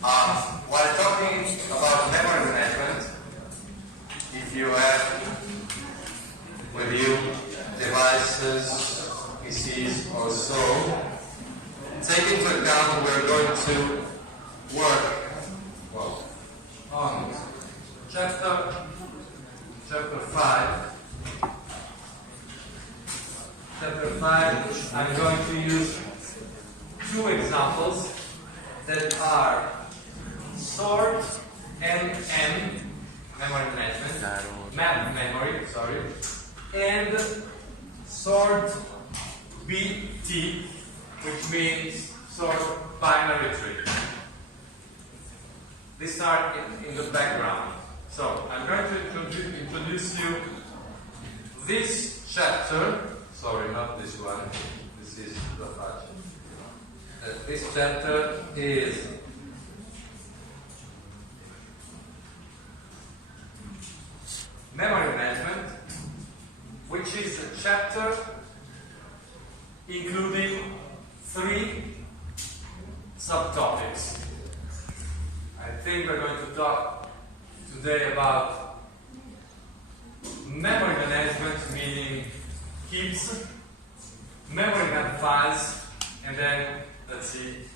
While talking about memory management, if you have with you devices, PCs or so, take into account we're going to work on chapter 5. Chapter 5, I'm going to use two examples that are sort and memory management, memory, and sort BT, which means sort binary tree. These are in the background. So I'm going to introduce you this chapter. Sorry, not this one. This is the fact. This chapter is memory management, which is a chapter including 3 subtopics. I think we're going to talk today about memory management, meaning heaps, memory map files, and then, let's see,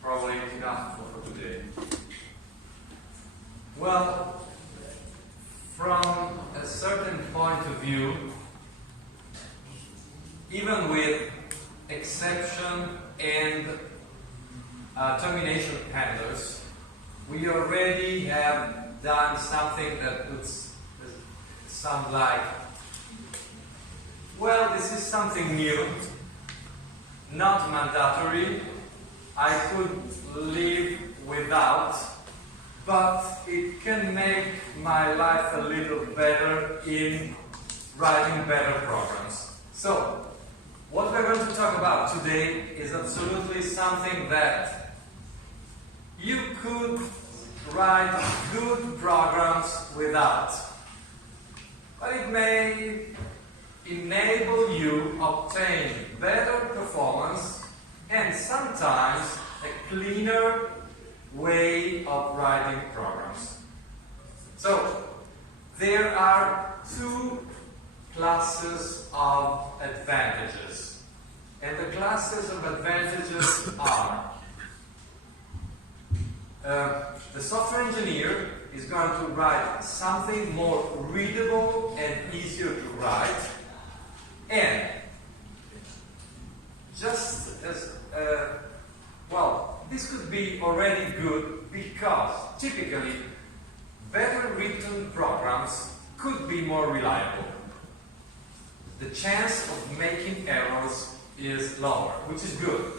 probably enough for today. Well, from a certain point of view, even with exception and termination handlers, we already have done something that would sound like, well, this is something new, not mandatory, I could live without, but it can make my life a little better in writing better programs. So, what we're going to talk about today is absolutely something that you could write good programs without, but it may enable you obtain better performance and sometimes a cleaner way of writing programs. So, there are 2 classes of advantages, and the classes of advantages are the software engineer is going to write something more readable and easier to write, and just as well, this could be already good because typically better written programs could be more reliable. The chance of making errors is lower, which is good.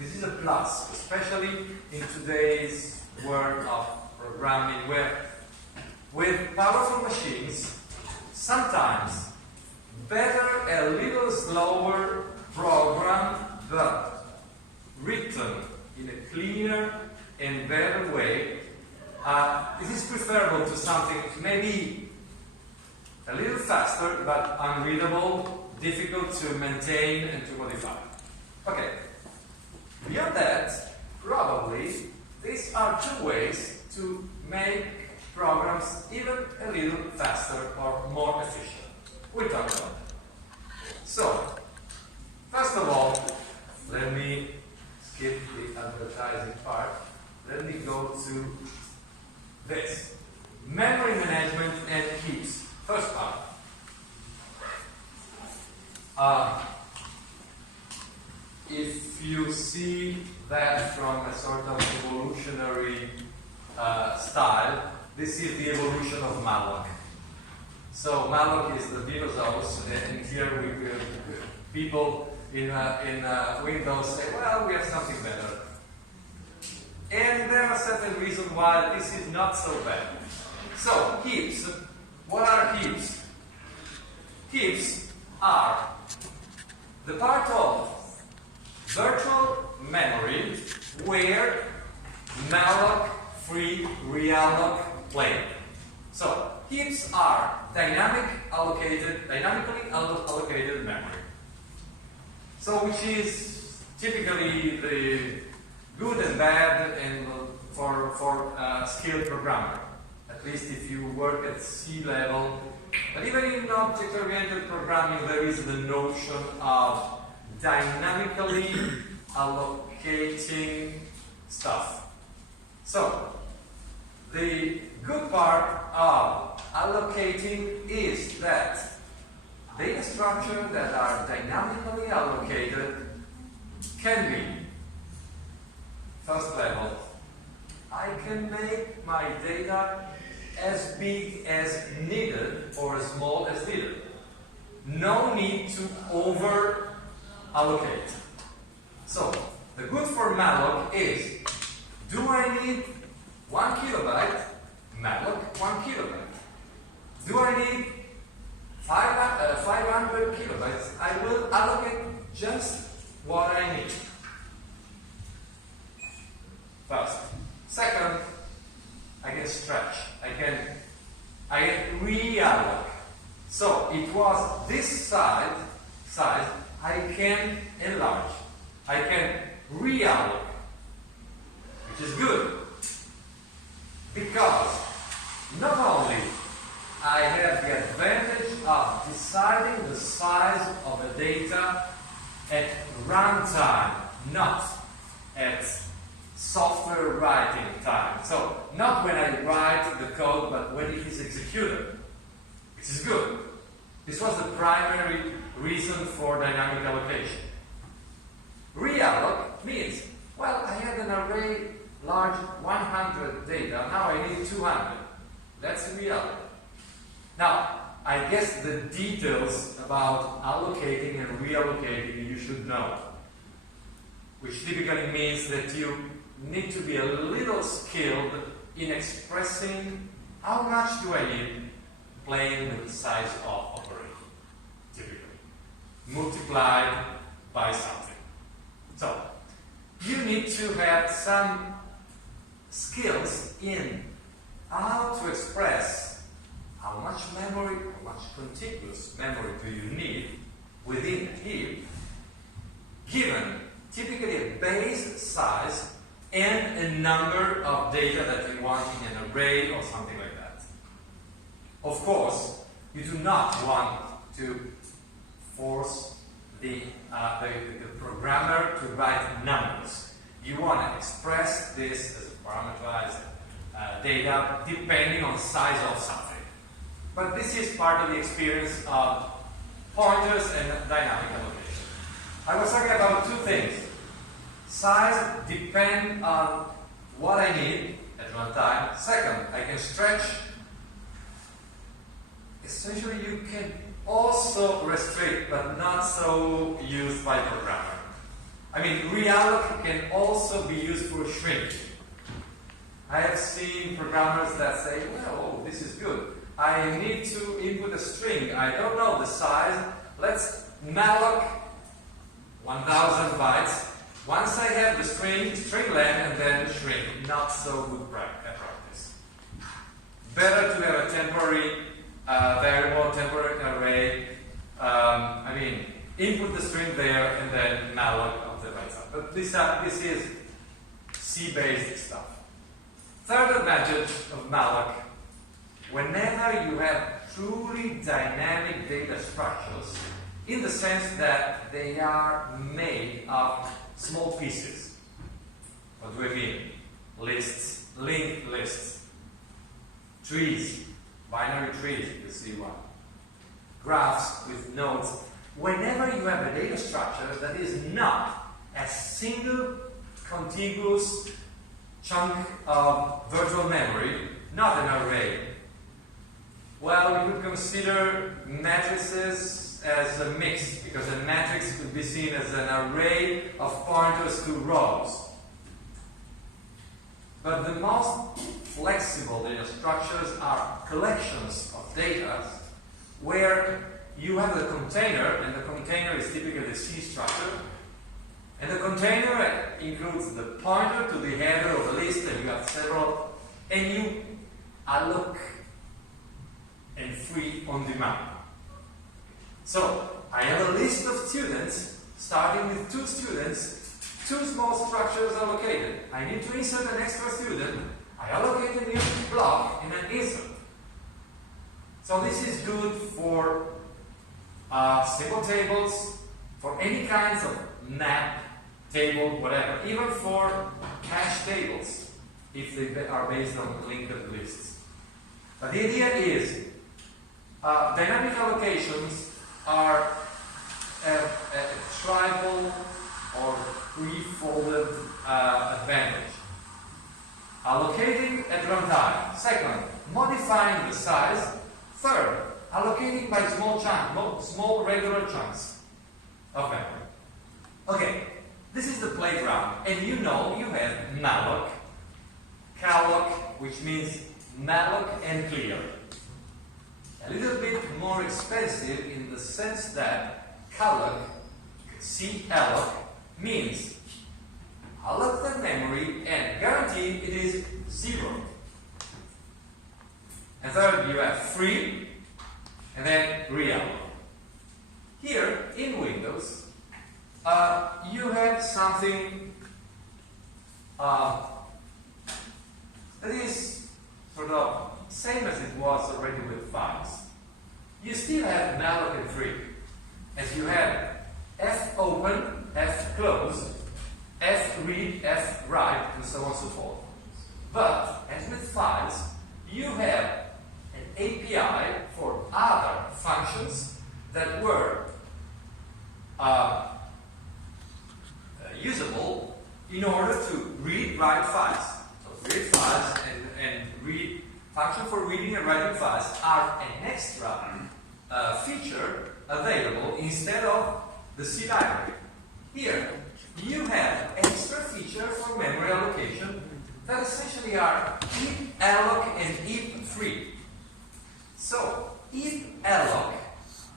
This is a plus, especially in today's world of programming, where with powerful machines, sometimes better a little slower program, but written in a cleaner and better way, it is preferable to something maybe a little faster, but unreadable, difficult to maintain and to modify. Okay. Beyond that, probably, these are 2 ways to make programs even a little faster or more efficient. We'll talk about that. So, first of all, let me skip the advertising part. Let me go to this. Memory management and heaps. First part. If you see that from a sort of evolutionary style, this is the evolution of malloc. So malloc is the dinosaurs, and here people in Windows say, well, we have something better. And there are certain reasons why this is not so bad. So, heaps. What are heaps? Heaps are the part of virtual memory where malloc, free, realloc play. So, heaps are dynamically allocated memory. So, which is typically the good and bad, and for for a skilled programmer, at least if you work at C level. But even in object-oriented programming, there is the notion of dynamically allocating stuff. So, the good part of allocating is that data structures that are dynamically allocated can be, first level, I can make my data as big as needed or as small as needed. No need to over allocate. So, the good for malloc is, do I need 1 kilobyte? Malloc 1 kilobyte. Do I need 500 kilobytes? I will allocate just what I need. First. Second, I can stretch. I can reallocate. So it was this size I can enlarge. I can reallocate, which is good. Because not only I have the advantage of deciding the size of the data at runtime, not at software writing time. So, not when I write the code, but when it is executed, which is good. This was the primary reason for dynamic allocation. Realloc means, well, I had an array large 100 data, now I need 200. That's realloc. Now, I guess the details about allocating and reallocating you should know, which typically means that you need to be a little skilled in expressing how much do I need playing with the size of operator, typically, multiplied by something. So, you need to have some skills in how to express how much memory, how much contiguous memory do you need within a heap, given typically a base size and a number of data that you want in an array or something like that. Of course, you do not want to force the programmer to write numbers. You want to express this as a parameterized data depending on size of something. But this is part of the experience of pointers and dynamic allocation. I was talking about two things. Size depends on what I need at runtime. Second, I can stretch. Essentially, you can also restrict, but not so used by programmer. I mean, realloc can also be used for shrinking. I have seen programmers that say, well, oh, this is good. I need to input a string. I don't know the size. Let's malloc 1,000 bytes. Once I have the string length and then shrink. Not so good practice. Better to have a temporary variable, temporary array. I mean, input the string there and then malloc of the right side. But this is C-based stuff. Third advantage of malloc, whenever you have truly dynamic data structures, in the sense that they are made of small pieces. What do I mean? Lists, linked lists, trees, binary trees, you see one, graphs with nodes. Whenever you have a data structure that is not a single contiguous chunk of virtual memory, not an array, well, we could consider matrices as a mix, because a matrix could be seen as an array of pointers to rows. But the most flexible data structures are collections of data where you have the container, and the container is typically the C structure, and the container includes the pointer to the header of the list, and you have several, and you alloc and free on demand. So, I have a list of students, starting with 2 students. two small structures are located. I need to insert an extra student. I allocate a new block in an insert. So this is good for simple tables, for any kinds of map, table, whatever, even for cache tables, if they are based on linked lists. But the idea is dynamic allocations are a tribal or pre-folded advantage. Allocating at runtime. Second, modifying the size. Third, allocating by small regular chunks of memory. Okay, this is the playground, and you know you have malloc, calloc, which means malloc and clear. A little bit more expensive in the sense that calloc, calloc, means alloc the memory and guarantee it is 0. And third, you have free and then realloc. Here in Windows, you have something that is sort of same as it was already with files. You still have malloc and free, as you have fopen, fclose, fread, fwrite, and so on and so forth. But as with files, you have an API for other functions that were usable in order to read, write files. So read files and read function for reading and writing files are an extra feature available instead of the C library. Here, you have extra feature for memory allocation that essentially are if alloc and if free. So, if alloc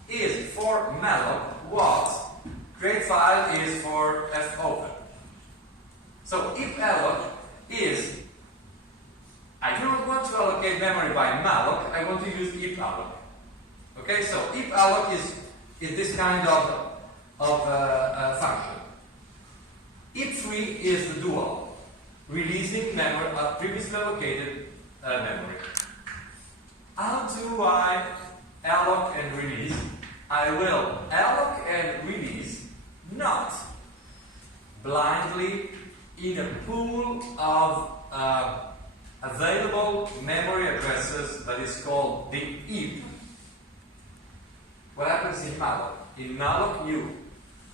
is for malloc what create file is for fopen. So, if alloc is I do not want to allocate memory by malloc, I want to use if alloc. Okay, so if alloc is this kind of function. If free is the dual, releasing memory previously allocated memory. How do I alloc and release? I will alloc and release not blindly in a pool of available memory addresses that is called the heap. What happens in malloc? In malloc, you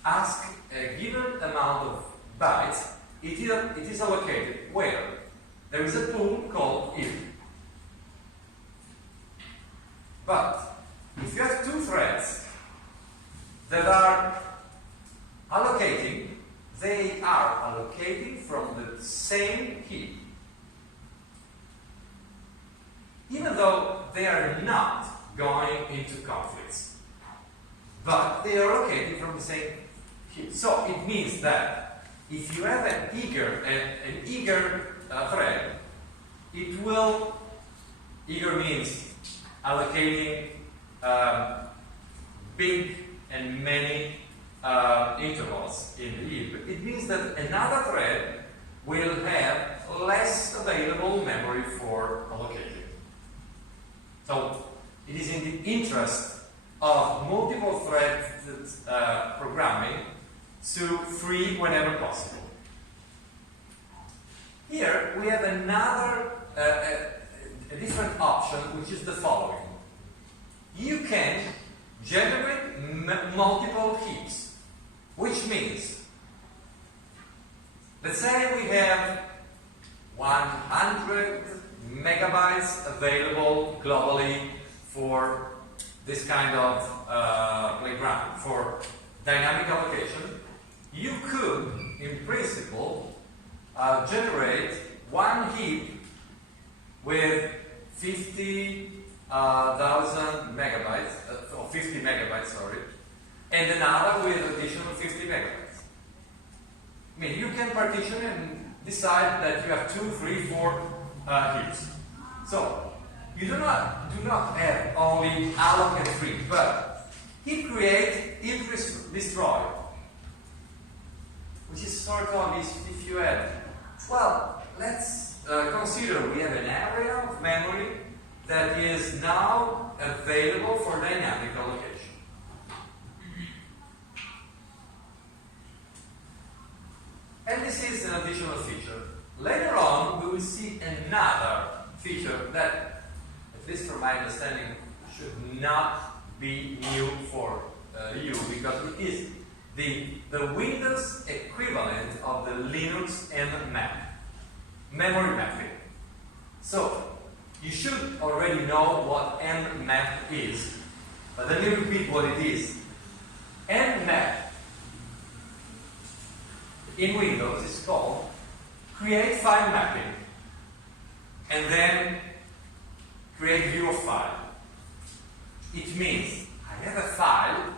ask a given amount of bytes, it is allocated where? There is a pool called heap. But if you have two threads that are allocating, they are allocating from the same heap. Even though they are not going into conflicts, but they are allocated from the same heap. So it means that if you have an eager thread, it will, eager means allocating big and many intervals in the heap. It means that another thread will have less available memory for allocating. So it is in the interest of multiple thread programming to free whenever possible. Here we have another a different option, which is the following. You can generate multiple heaps, which means, let's say we have 100 megabytes available globally for this kind of playground, for dynamic allocation. You could, in principle, generate one heap with 50,000 megabytes, or 50 megabytes, sorry, and another with additional 50 megabytes. I mean, you can partition and decide that you have 2, 3, 4 heaps. So, you do not have only alloc and free, but heap create, heap destroy. which is sort of if you had, well, let's consider we have an area of memory that is now available for dynamic allocation. And this is an additional feature. Later on, we will see another feature that, at least from my understanding, should not be new for you, because it is the Windows equivalent of the Linux nmap, memory mapping. So, you should already know what nmap is, but let me repeat what it is. Nmap in Windows is called create file mapping, and then create view of file. It means I have a file,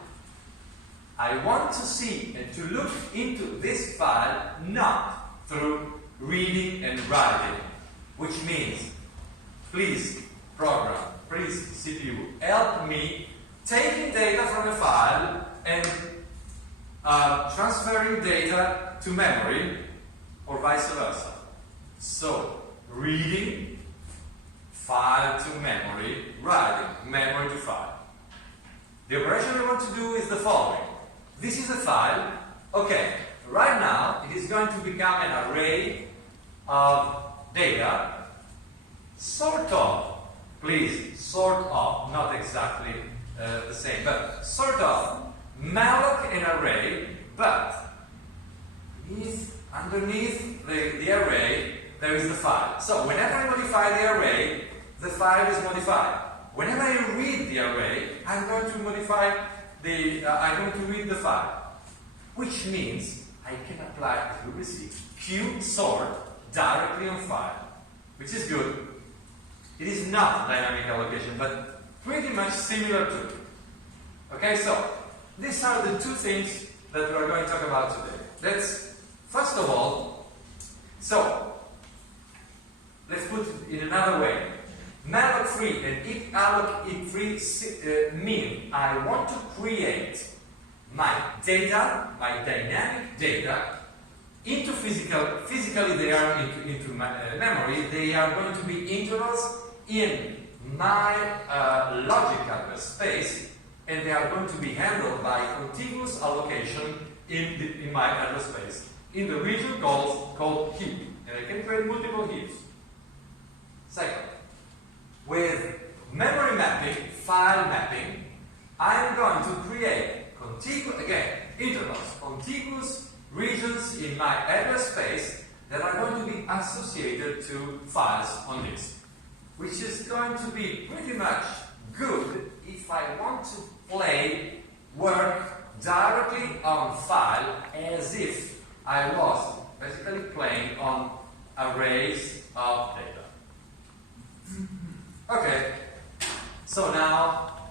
I want to see and to look into this file not through reading and writing, which means, please program, please CPU, help me taking data from a file and transferring data to memory or vice versa. So, reading file to memory, writing memory to file. The operation we want to do is the following. This is a file. Okay, right now it is going to become an array of data, sort of, please, sort of, not exactly the same, but sort of malloc an array, but underneath the array there is the file. So whenever I modify the array, the file is modified. Whenever I read the array, I'm going to modify I'm going to read the file, which means I can apply, as we will see, Q sort directly on file, which is good. It is not dynamic allocation, but pretty much similar to it. Okay, so these are the two things that we are going to talk about today. Let's, first of all, let's put it in another way. Malloc free and alloc free mean I want to create my data, my dynamic data, into physically they are into memory. They are going to be intervals in my logical space, and they are going to be handled by contiguous allocation in my address space in the region called heap, and I can create multiple heaps. Second, with memory mapping, file mapping, I am going to create contiguous regions in my address space that are going to be associated to files on disk, which is going to be pretty much good if I want to work directly on file as if I was basically playing on arrays of data. Okay, so now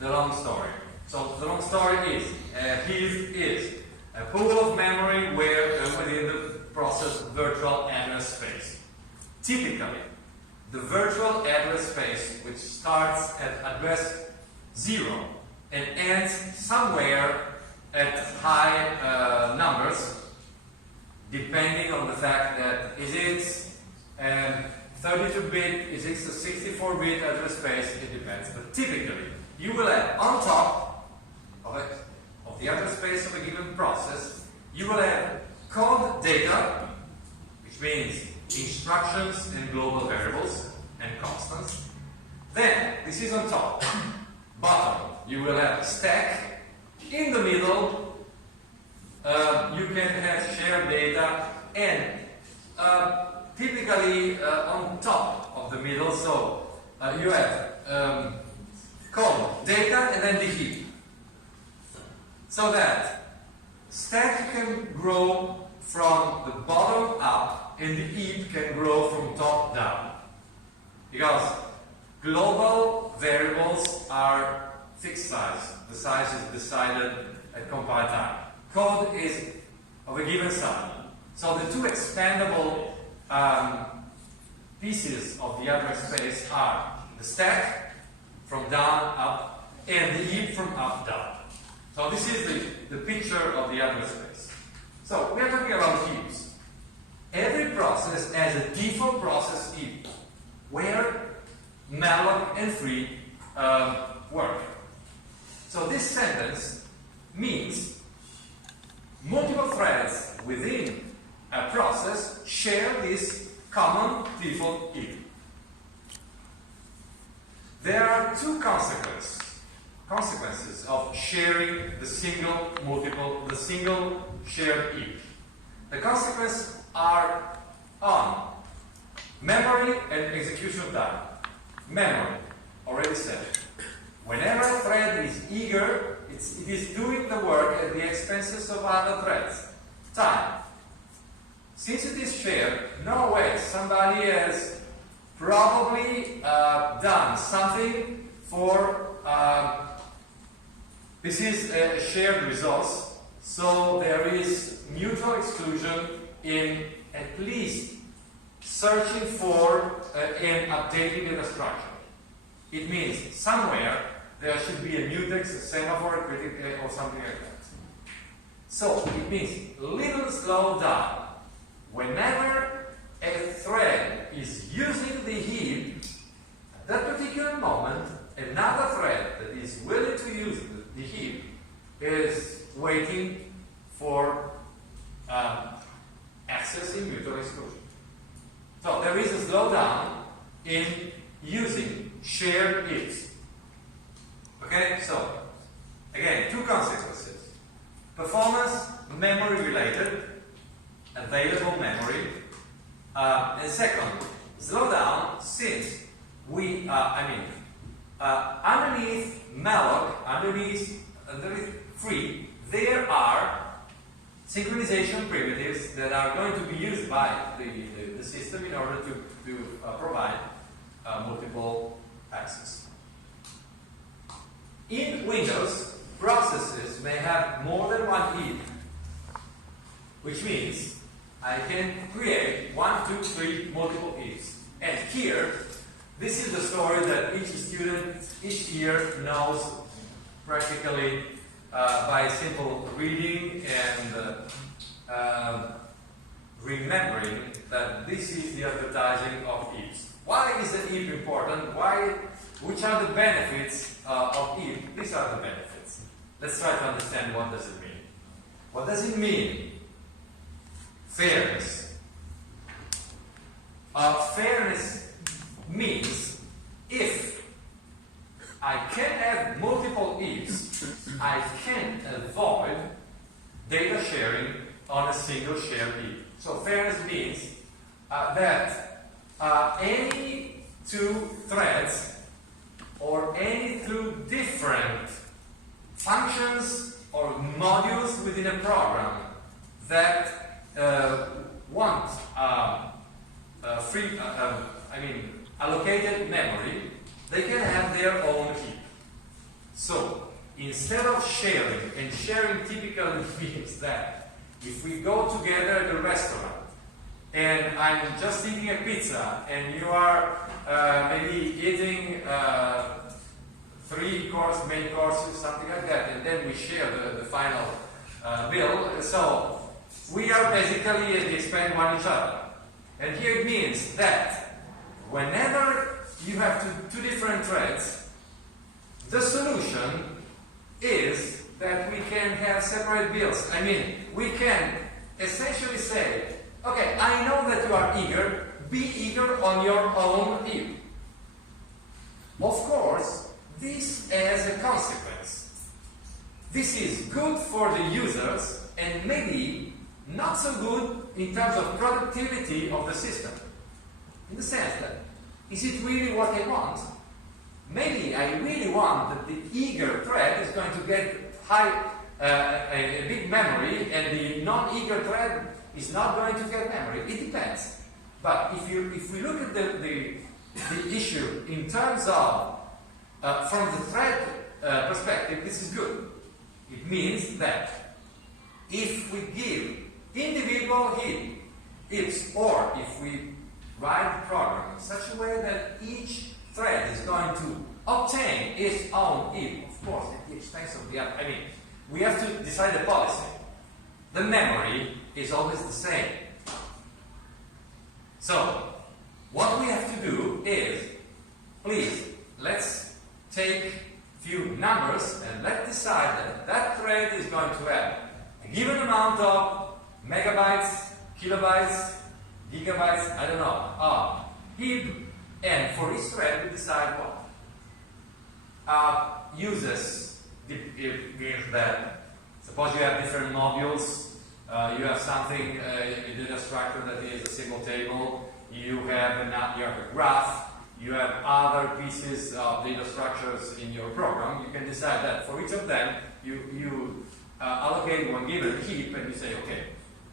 the long story. So the long story is, heap is a pool of memory within the process virtual address space. Typically, the virtual address space, which starts at address 0 and ends somewhere at high numbers, depending on the fact that is it 32-bit, is it a 64-bit address space, it depends. But typically, you will have on top of the address space of a given process, you will have code data, which means instructions and global variables and constants. Then, this is on top. Bottom, you will have stack. In the middle, you can have shared data, and typically on top of the middle, so you have column, data, and then the heap. So that stack can grow from the bottom up, and the heap can grow from top down. Because global variables are fixed size. The size is decided at compile time. Code is of a given size. So the two expandable pieces of the address space are the stack from down up and the heap from up down. So this is the picture of the address space. So we are talking about heaps. Every process has a default process heap where malloc and free work. So this sentence means multiple threads within a process share this common default heap. There are two consequences of sharing the single shared heap. The consequences are on memory and execution time. Memory, already said. Whenever a thread is eager, it is doing the work at the expenses of other threads. Time. Since it is shared, no way somebody has probably done something for this is a shared resource, so there is mutual exclusion in at least searching for and updating data structure. It means somewhere there should be a mutex, a semaphore, a critic, or something like that. So it means little slow down. Whenever a thread is using the heap, at that particular moment, another thread that is willing to use the heap is waiting for accessing mutual exclusion. So there is a slowdown in using shared heaps. Okay, so again, two consequences. Performance, memory related, available memory. And second, slowdown since we, underneath malloc, underneath free, there are synchronization primitives that are going to be used by the system in order to provide multiple access. In Windows, processes may have more than one heap, which means I can create 1, 2, 3 multiple heaps. And here, this is the story that each student each year knows practically by simple reading and remembering that this is the advertising of heaps. Why is the heap important? Which are the benefits of heap? These are the benefits. Let's try to understand what does it mean. What does it mean? Fairness. Fairness means if I can have multiple heaps, I can avoid data sharing on a single shared heap. So fairness means that any two threads or any two different functions or modules within a program that want allocated memory, they can have their own heap. So instead of sharing, and sharing typically means that if we go together at a restaurant and I'm just eating a pizza and you are maybe eating 3 main courses, something like that, and then we share the final bill, so we are basically at the expense of one each other. And here it means that whenever you have two different threads, the solution is that we can have separate bills. I mean, we can essentially say, okay, I know that you are eager, be eager on your own heap. Of course, this has a consequence. This is good for the users and maybe not so good in terms of productivity of the system. In the sense that, is it really what I want? Maybe I really want that the eager thread is going to get a big memory and the non-eager thread is not going to get memory. It depends. But if we look at the issue in terms of from the thread perspective, this is good. It means that if we give individual heaps, or if we write the program in such a way that each thread is going to obtain its own heap, of course, at the expense of the other. I mean, we have to decide the policy. The memory is always the same. So, what we have to do is, please, let's take few numbers and let's decide that that thread is going to have a given amount of megabytes, kilobytes, gigabytes, I don't know, heap, and for each thread we decide what uses. It means that suppose you have different modules, you have something, a data structure that is a single table, you have a graph, you have other pieces of data structures in your program. You can decide that for each of them you allocate one given heap and you say, okay,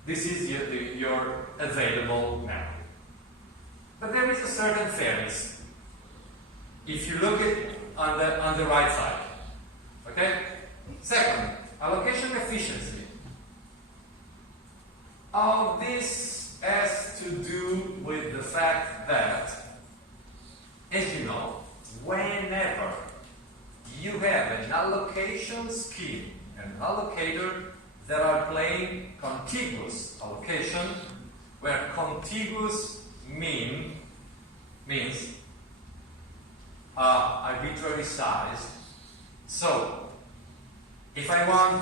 this is your available memory. But there is a certain fairness if you look at on the right side. Okay? Second, allocation efficiency. All this has to do with the fact that, as you know, whenever you have an allocation scheme, an allocator that are playing contiguous allocation, where contiguous means arbitrary size. So, if I want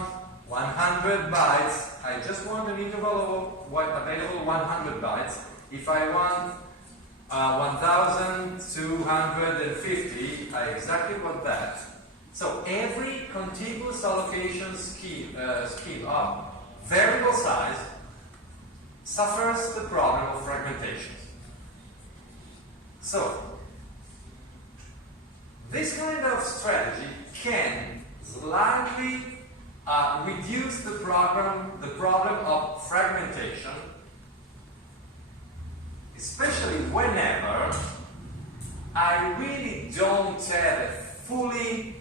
100 bytes, I just want an interval of available 100 bytes. If I want 1250, I exactly want that. So every contiguous allocation scheme of variable size suffers the problem of fragmentation. So this kind of strategy can slightly reduce the problem of fragmentation, especially whenever I really don't have a fully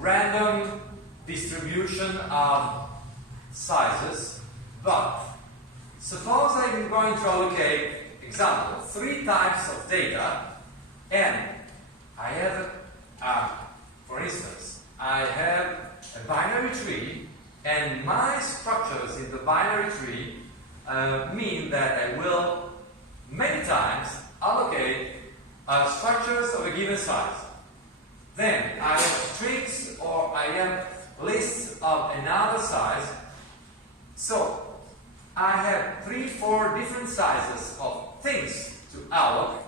random distribution of sizes, but suppose I'm going to allocate, example, 3 types of data, and I have, for instance, I have a binary tree, and my structures in the binary tree mean that I will many times allocate structures of a given size. Then I have strings or I have lists of another size. So I have 3-4 different sizes of things to allocate,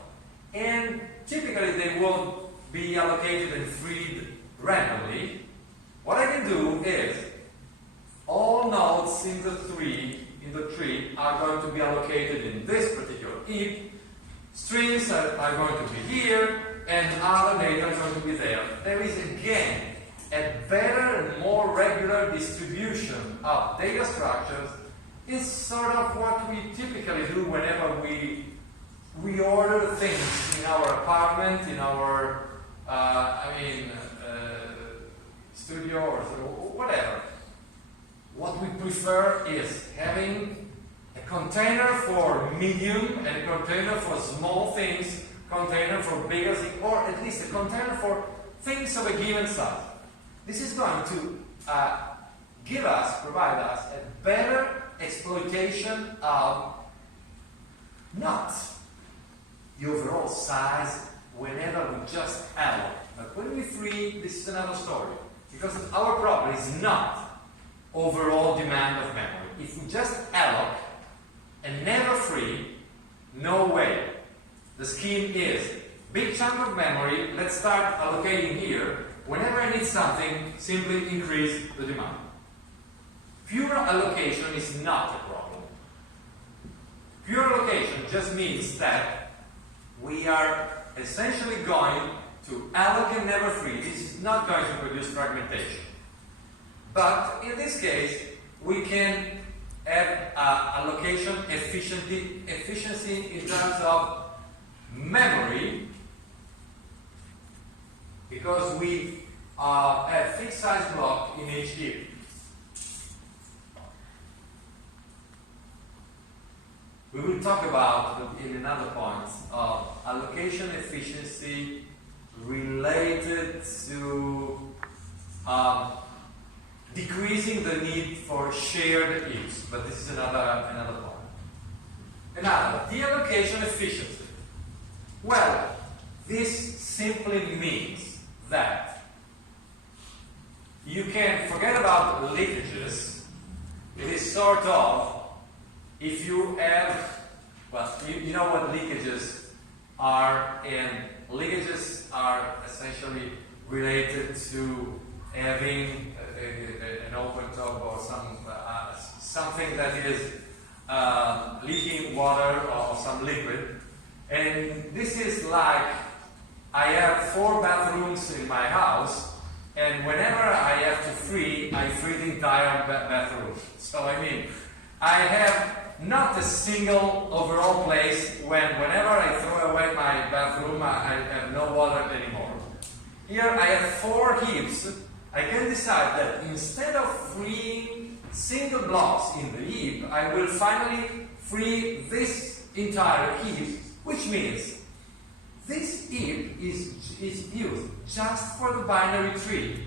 and typically they won't be allocated and freed randomly. What I can do is all nodes in the tree are going to be allocated in this particular heap. Strings are going to be here, and other data are going to be there. There is again a better and more regular distribution of data structures. Is sort of what we typically do whenever we reorder things in our apartment, in our studio or whatever. What we prefer is having a container for medium and a container for small things, container for bigger things, or at least a container for things of a given size. This is going to provide us a better exploitation of not the overall size whenever we just allocate. But when we free, this is another story. Because our problem is not overall demand of memory. If we just allocate and never free, no way. The scheme is big chunk of memory, let's start allocating here. Whenever I need something, simply increase the demand. Pure allocation is not a problem. Pure allocation just means that we are essentially going to allocate and never free. This is not going to produce fragmentation. But in this case, we can have allocation efficiency in terms of memory, because we have fixed size block in each heap. We will talk about in another point of allocation efficiency related to decreasing the need for shared heaps, but this is another point. Another, deallocation efficiency. Well, this simply means that you can forget about leakages. It is sort of, if you have, well, you know what leakages are, and leakages are essentially related to having an open tub or something that is leaking water or some liquid. And this is like, I have 4 bathrooms in my house, and whenever I have to I free the entire bathroom. So I mean, I have not a single overall place whenever I throw away my bathroom, I have no water anymore. Here I have 4 heaps. I can decide that instead of freeing single blocks in the heap, I will finally free this entire heap, which means this heap is used just for the binary tree.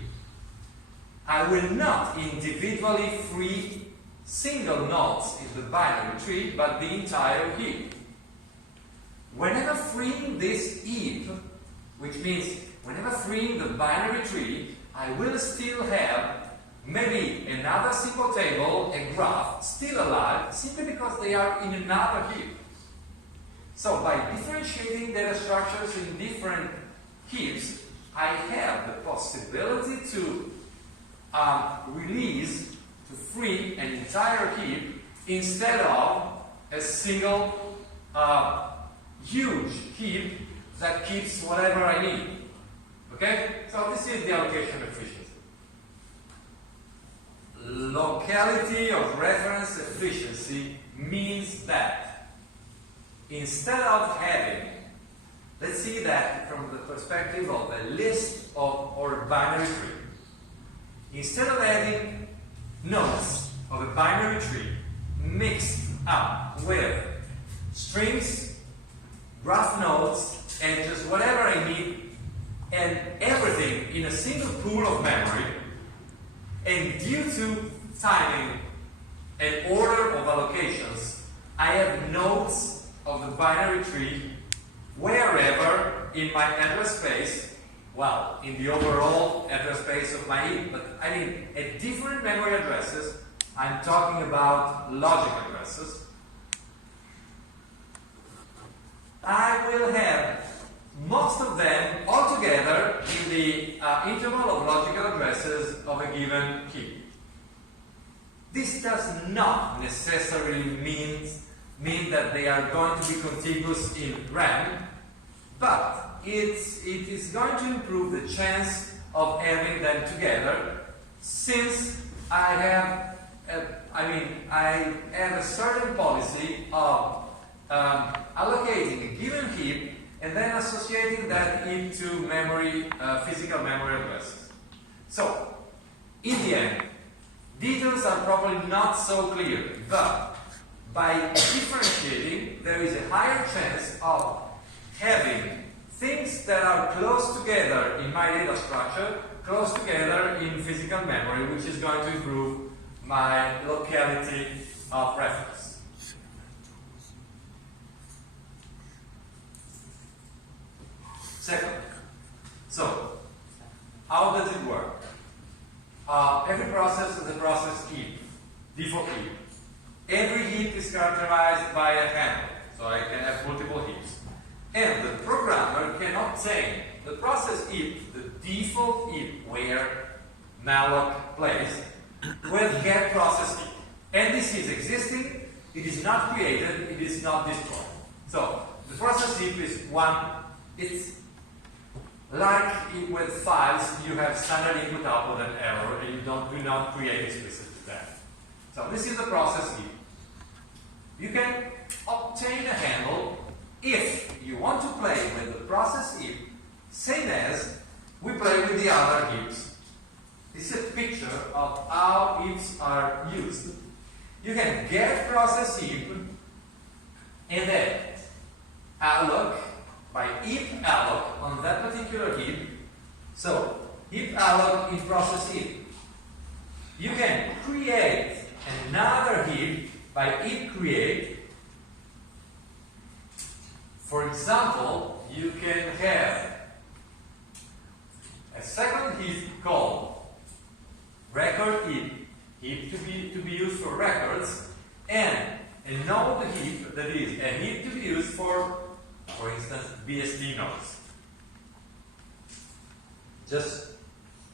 I will not individually free single nodes in the binary tree, but the entire heap. Whenever freeing this heap, which means whenever freeing the binary tree, I will still have maybe another simple table, a graph, still alive, simply because they are in another heap. So by differentiating data structures in different heaps, I have the possibility to release, to free an entire heap instead of a single huge heap that keeps whatever I need. Okay? So this is the allocation efficiency. Locality of reference efficiency means that instead of having, let's see that from the perspective of a list of or binary tree. Instead of having nodes of a binary tree mixed up with strings, graph nodes, and just whatever I need, and everything in a single pool of memory, and due to timing and order of allocations, I have nodes of the binary tree wherever in my address space, well, in the overall address space of my heap, but I mean at different memory addresses. I'm talking about logic addresses. I will have most of them all together in the interval of logical addresses of a given heap. This does not necessarily mean that they are going to be contiguous in RAM, but it is going to improve the chance of having them together, since I have a certain policy of allocating a given heap and then associating that into memory, physical memory addresses. So, in the end, details are probably not so clear, but by differentiating, there is a higher chance of having things that are close together in my data structure, close together in physical memory, which is going to improve my locality of reference. Second, so how does it work? Every process is a process heap, default heap. Every heap is characterized by a handle, so I can have multiple heaps. And the programmer can obtain the process heap, the default heap where malloc plays, with get process heap. And this is existing, it is not created, it is not destroyed. So the process heap is one, it's like with files, you have standard input, output, and error, and you do not create explicit that. So this is the process heap. You can obtain a handle if you want to play with the process heap, same as we play with the other heaps. This is a picture of how heaps are used. You can get process heap and then alloc by heap alloc on that particular heap. So heap alloc in process heap. you can create another heap by heap create. For example, you can have a second heap called record heap to be used for records, and a node heap that is a heap to be used for instance, BSD nodes. Just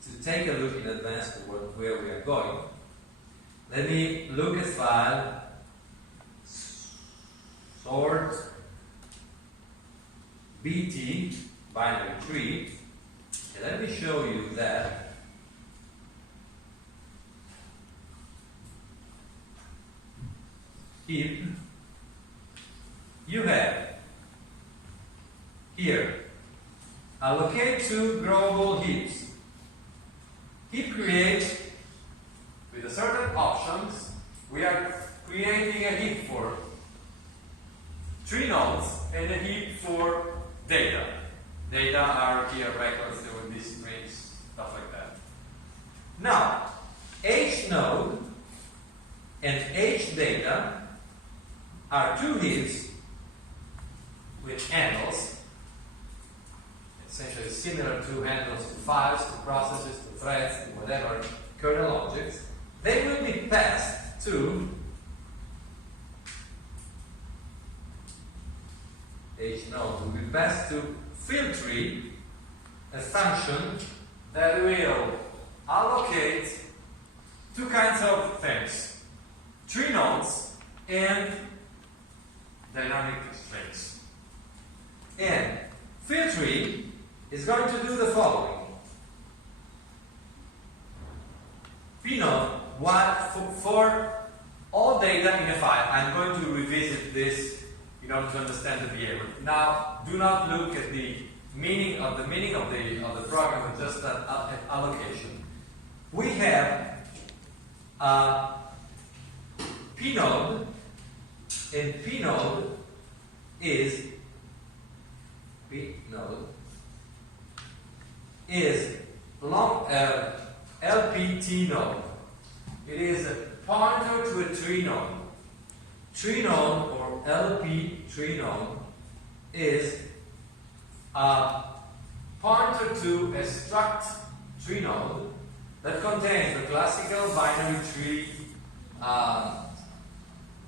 to take a look in advance to where we are going, let me look at file sort BT binary tree, and let me show you that heap you have here allocate two growable heaps. Heap create with a certain options. We are creating a heap for 3 nodes and a heap for data. Data are here records, there will be strings, stuff like that. Now, H node and H data are 2 heaps with handles, essentially similar to handles to files, to processes, to threads, to whatever kernel objects. They will be passed to H node will be passed to filtree, a function that will allocate 2 kinds of things: 3 nodes and dynamic strings. And filtree is going to do the following. Pnode, for all data in a file, I'm going to revisit this in order to understand the behavior. Now, do not look at the meaning of the program, but just at allocation. We have pnode, and pnode is LPT node. It is a pointer to a 3 node. 3 node or LP 3 node is a pointer to a struct 3 node that contains the classical binary tree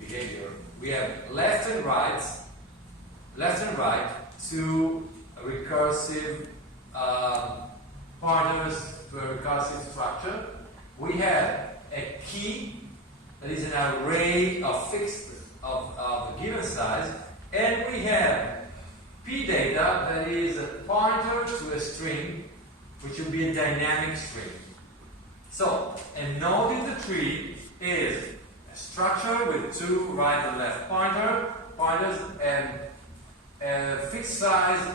behavior. We have left and right, to a recursive pointers to a recursive structure. We have a key that is an array of fixed of a given size, and we have p data that is a pointer to a string, which will be a dynamic string. So a node in the tree is a structure with 2 right and left pointers and a fixed size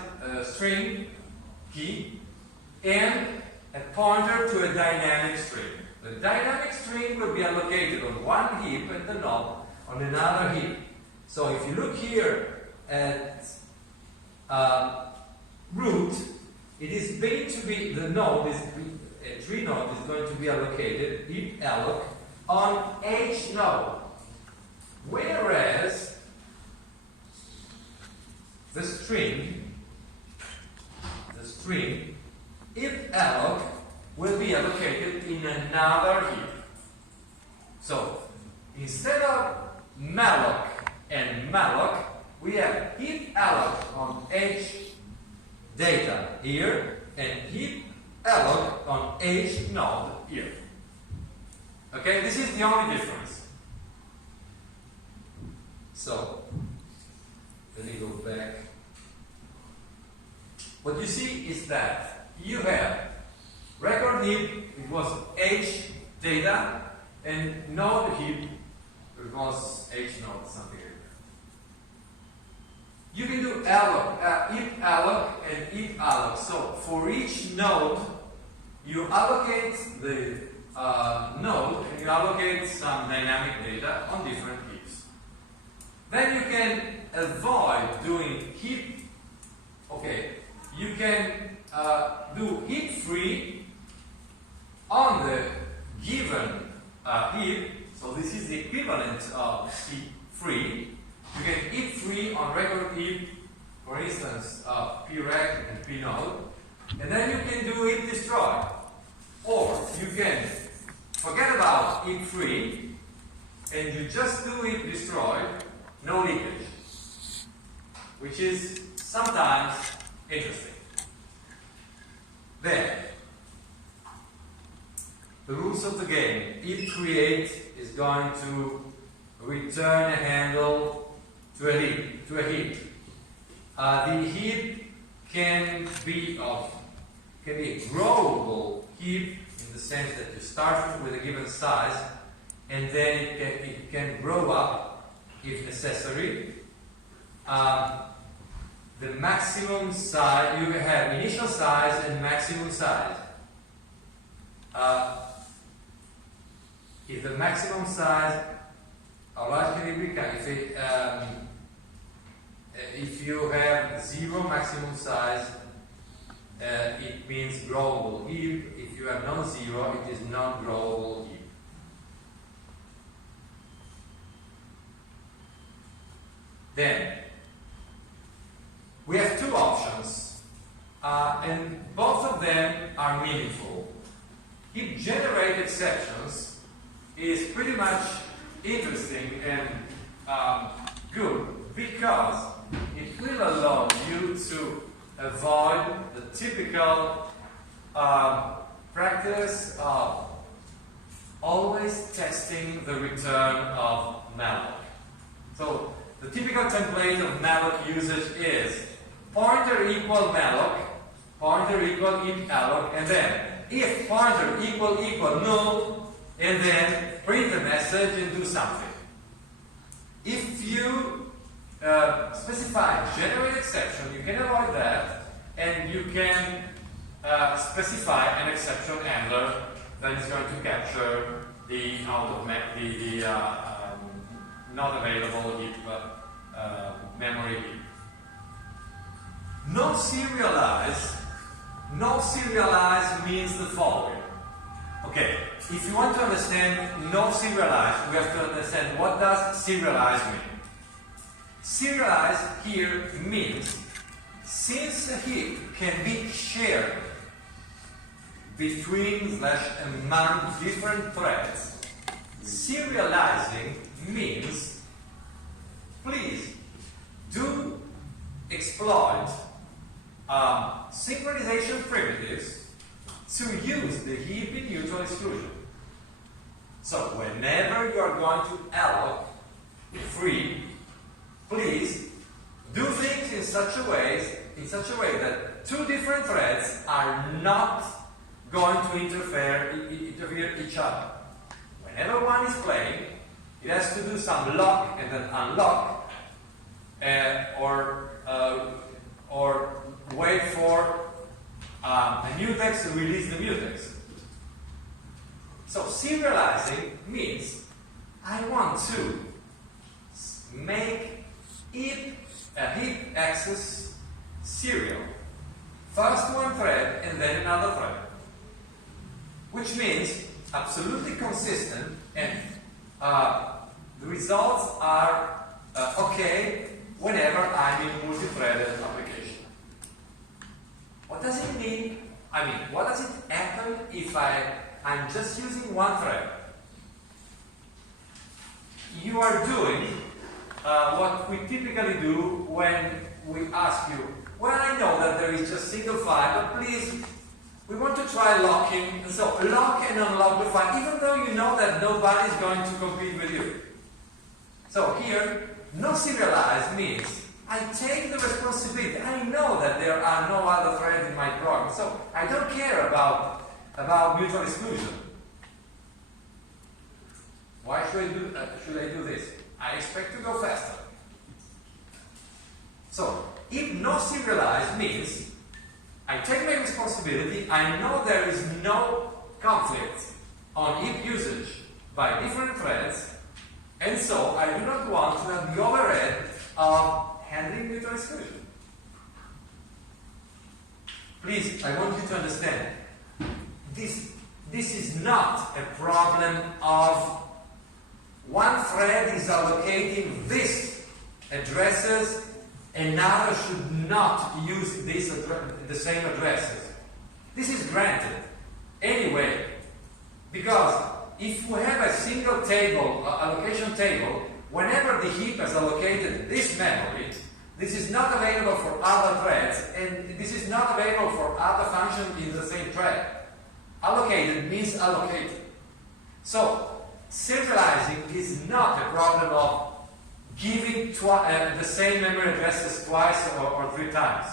string key and a pointer to a dynamic string. The dynamic string will be allocated on one heap and the node on another heap. So if you look here at root, it is going to be, the node is, a 3 node is going to be allocated, heap alloc, on H node. Whereas the string if alloc will be allocated in another heap. So instead of malloc and malloc, we have heap alloc on H data here and heap alloc on H node here. Okay, this is the only difference. So let me go back. What you see is that you have record heap, it was H data, and node heap, it was H node, something like that. You can do alloc, heap alloc and heap alloc. So for each node, you allocate the node and you allocate some dynamic data on different heaps. Then you can avoid doing heap. Okay, you can do heap free on the given heap. So this is the equivalent of heap free. You can heap free on record heap, for instance, prect and pnode, and then you can do heap destroy. Or you can forget about heap free and you just do heap destroy, no leakage, which is sometimes interesting. Then, the rules of the game. Heap create is going to return a handle to a heap. The heap can be a growable heap in the sense that you start with a given size and then it can grow up if necessary. The maximum size, you have initial size and maximum size. If the maximum size, if you have 0 maximum size, it means growable heap. If you have non-zero, it is non-growable heap. Then, we have two options, and both of them are meaningful. Heap generate exceptions is pretty much interesting and good because it will allow you to avoid the typical practice of always testing the return of malloc. So the typical template of malloc usage is pointer equal malloc, pointer equal heap alloc, and then if pointer equal null, and then print a message and do something. If you specify generate exception, you can avoid that, and you can specify an exception handler that is going to capture the not available heap memory heap. Non-serialize means the following. Okay, if you want to understand non-serialize, we have to understand what does serialize mean. Serialize here means since a heap can be shared between/among different threads, serializing means please do exploit synchronization primitives to use the heap in mutual exclusion. So whenever you are going to alloc free, please do things in such a way that two different threads are not going to interfere each other. Whenever one is playing, it has to do some lock and then unlock, or wait for a mutex to release the mutex. So serializing means I want to make a heap access serial. First one thread and then another thread. Which means absolutely consistent, and the results are okay whenever I'm in multi-threaded application. What does it mean? I mean, what does it happen if I'm just using one thread? You are doing what we typically do when we ask you, well, I know that there is just single file, but please, we want to try locking. And so lock and unlock the file, even though you know that nobody is going to compete with you. So here, no serialize means I take the responsibility. I know that there are no other threads in my program, so I don't care about mutual exclusion. Why should I do this? I expect to go faster. So, if no serialize means I take my responsibility, I know there is no conflict on heap usage by different threads, and so I do not want to have the overhead of handling mutual exclusion. Please, I want you to understand, this is not a problem of one thread is allocating this addresses, another should not use the same addresses. This is granted anyway, because if we have a single table, allocation table, whenever the heap has allocated this memory, this is not available for other threads, and this is not available for other functions in the same thread. Allocated means allocated. So, serializing is not a problem of giving the same memory addresses twice or 3 times.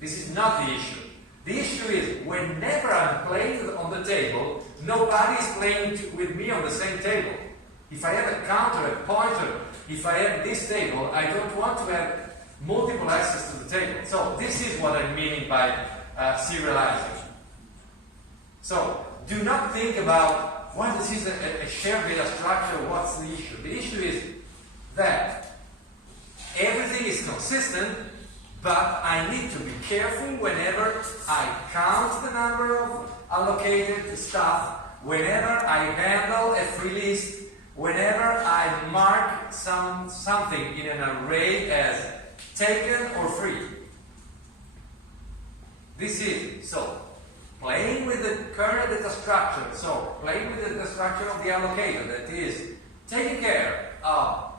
This is not the issue. The issue is, whenever I'm playing on the table, nobody is playing with me on the same table. If I have a counter, a pointer, if I have this table, I don't want to have multiple access to the table. So this is what I'm meaning by serializing. So do not think about, well, this is a shared data structure, what's the issue? The issue is that everything is consistent, but I need to be careful whenever I count the number of allocated stuff, whenever I handle a free list, whenever I mark something in an array as taken or free. This is, so, playing with the current data structure, so playing with the data structure of the allocator, that is taking care of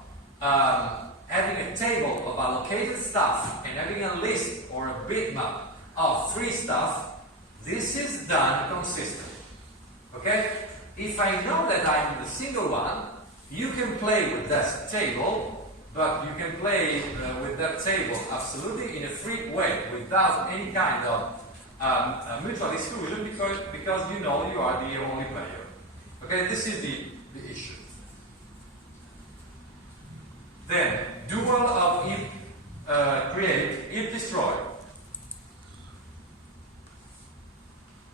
having a table of allocated stuff and having a list or a bitmap of free stuff, this is done consistently. Okay? If I know that I'm the single one, you can play with that table, but you can play with that table absolutely in a free way, without any kind of mutual exclusion, because you know you are the only player. Okay? This is the issue. Then, dual of if create, if destroy.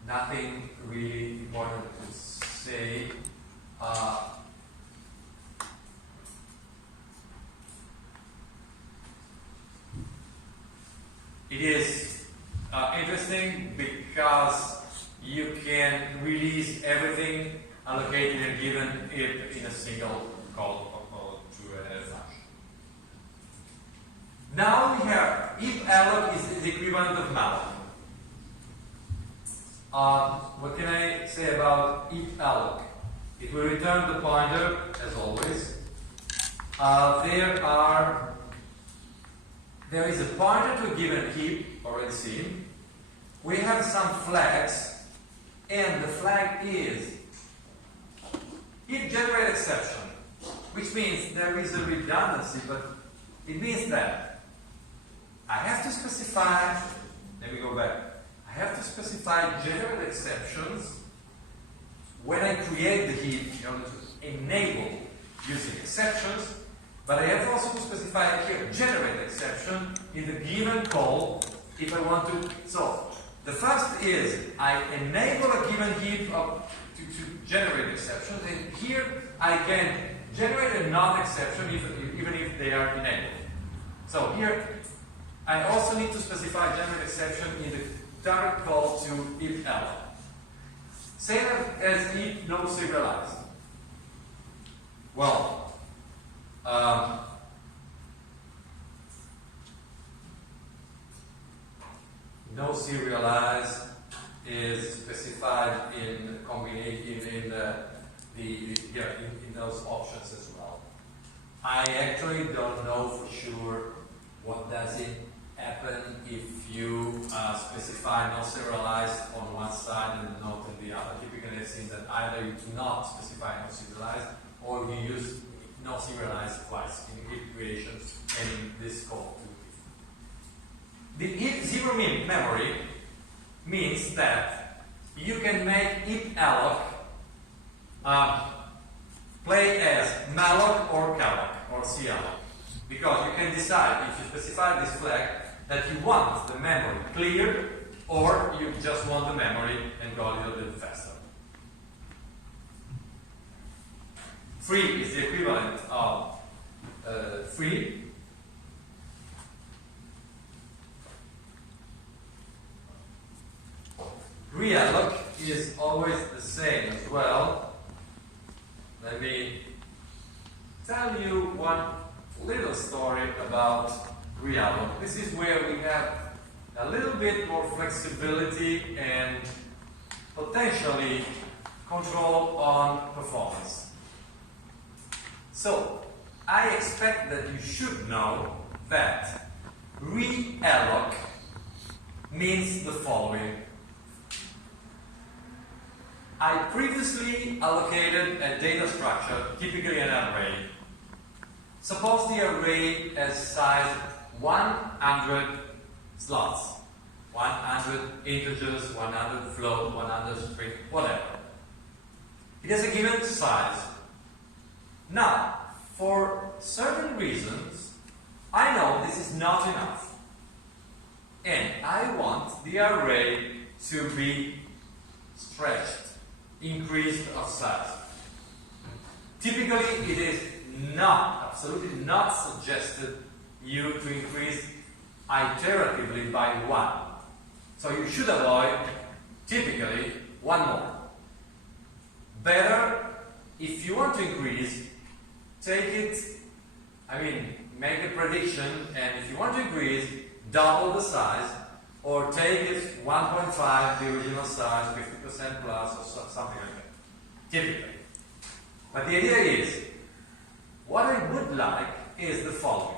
Nothing really important to say. It is interesting because you can release everything allocated and given it in a single call to a function. Now we have if alloc is the equivalent of malloc. What can I say about if alloc? It will return the pointer as always. There is a pointer to a given heap, already seen. We have some flags, and the flag is if generate exception, which means there is a redundancy, but it means that I have to specify, let me go back, I have to specify generate exceptions when I create the heap in order to enable using exceptions, but I have also to specify here generate exception in the given call if I want to. So the first is I enable a given heap to generate exceptions, and here I can generate a non-exception even if they are enabled. So here I also need to specify generate exception in the direct call to if alloc. Same as if no serialize. Well, no serialize is specified in combination in those options as well. I actually don't know for sure what does it happen if you specify no serialized on one side and not on the other. Typically I've seen that either you do not specify no serialized or you use no serialized twice in if creations and in this call to if. The if zero memory means that you can make if alloc play as malloc or calloc or calloc, because you can decide if you specify this flag that you want the memory cleared or you just want the memory and go a little bit faster. Free is the equivalent of free. Realloc is always the same as well. Let me tell you one little story about Realloc. This is where we have a little bit more flexibility and potentially control on performance. So, I expect that you should know that realloc means the following. I previously allocated a data structure, typically an array. Suppose the array has size 100 slots, 100 integers, 100 float, 100 string, whatever. It has a given size. Now, for certain reasons, I know this is not enough. And I want the array to be stretched, increased of size. Typically, it is not, absolutely not suggested you to increase iteratively by 1. So you should avoid, typically, 1 more. Better, if you want to increase, take it, make a prediction, and if you want to increase, double the size, or take it 1.5, the original size, 50% plus, or something like that, typically. But the idea is, what I would like is the following.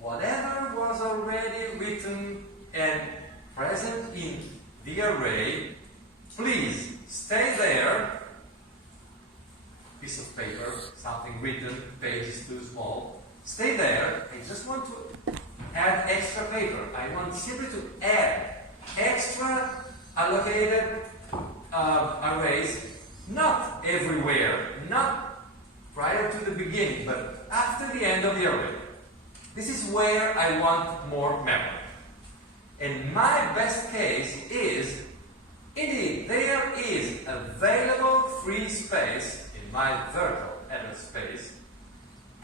Whatever was already written and present in the array, please stay there. Piece of paper, something written, page is too small. Stay there. I just want to add extra paper. I want simply to add extra allocated arrays, not everywhere, not prior to the beginning, but after the end of the array. This is where I want more memory. And my best case is, indeed, there is available free space in my vertical address space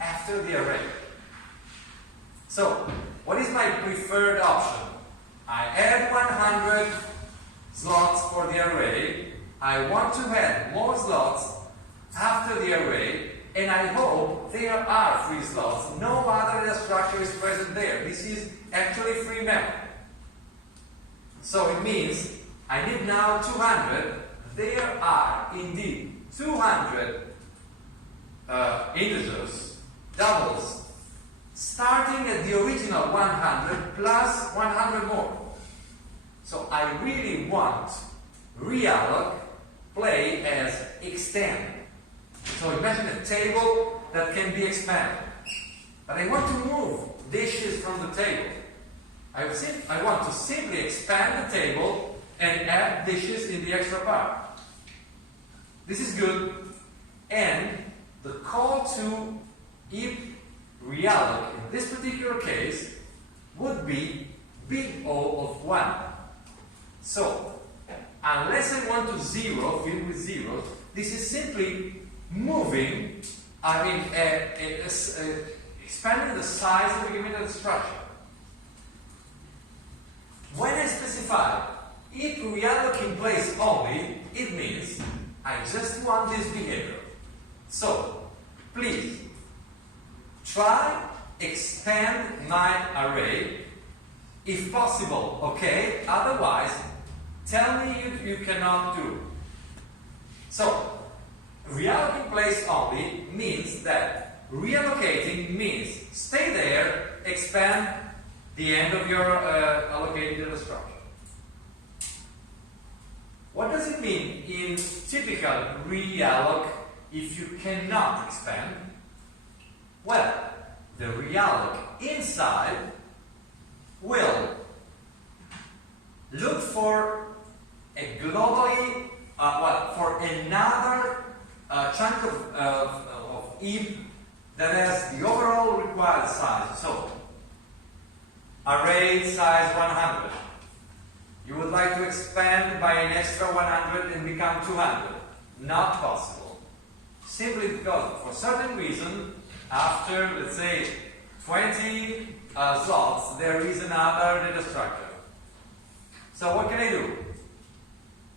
after the array. So, what is my preferred option? I add 100 slots for the array. I want to add more slots after the array, and I hope there are free slots. No other data structure is present there. This is actually free memory. So it means I need now 200. There are indeed 200 integers, doubles, starting at the original 100 plus 100 more. So I really want realloc play as extend. So imagine a table that can be expanded. But I want to move dishes from the table. I want to simply expand the table and add dishes in the extra part. This is good. And the call to if realloc in this particular case would be big O of 1. So, unless I want to zero, fill with zeros, this is simply moving, expanding the size of the given structure. When I specify if realloc in place only, it means I just want this behavior. So, please, try expand my array, if possible, okay? Otherwise, tell me you cannot do. So, realloc in place only means that reallocating means stay there, expand the end of your allocated data structure. What does it mean in typical realloc if you cannot expand? Well, the realloc inside will look for a globally, for another chunk of heap that has the overall required size. So, array size 100. You would like to expand by an extra 100 and become 200. Not possible. Simply because, for certain reason, after, let's say, 20 slots, there is another data structure. So what can I do?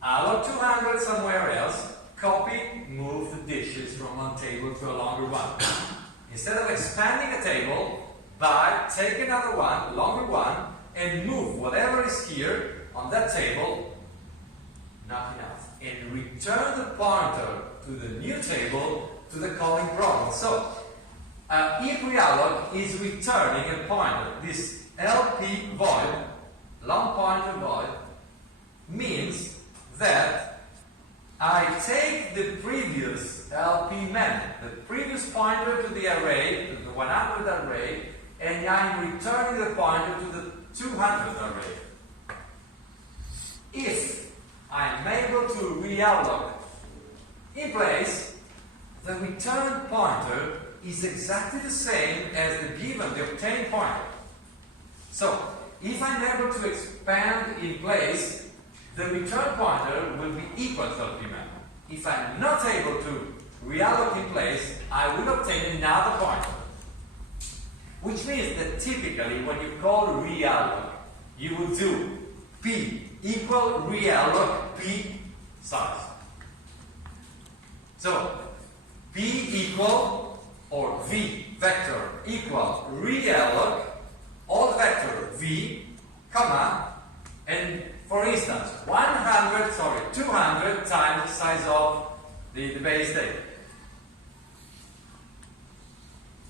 Alloc 200 somewhere else, copy, move the dishes from one table to a longer one. Instead of expanding a table, take another one, a longer one, and move whatever is here on that table, not enough, and return the pointer to the new table to the calling program. So, if realloc is returning a pointer, this LP void, long pointer void, means that I take the previous LP mem, the previous pointer to the array, to the 100 array, and I'm returning the pointer to the 200 array. If I'm able to realloc in place, the return pointer is exactly the same as the obtained pointer. So, if I'm able to expand in place, the return pointer will be equal to LP mem. If I'm not able to realloc in place, I will obtain another pointer. Which means that typically when you call realloc, you will do P equal realloc P size. So, P equal, or V vector equal realloc all vector V, comma, and for instance, 200 times the size of the base table.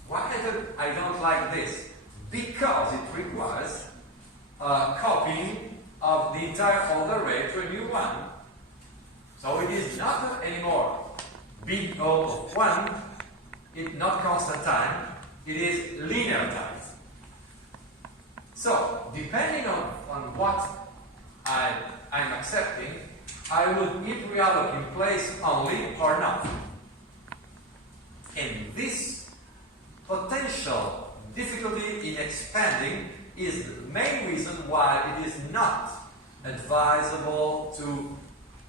Why I don't like this? Because it requires copying of the entire old array to a new one. So it is not anymore big O of 1, it's not constant time, it is linear time. So, depending on what I'm accepting, I will keep realloc in place only or not. And this potential difficulty in expanding is the main reason why it is not advisable to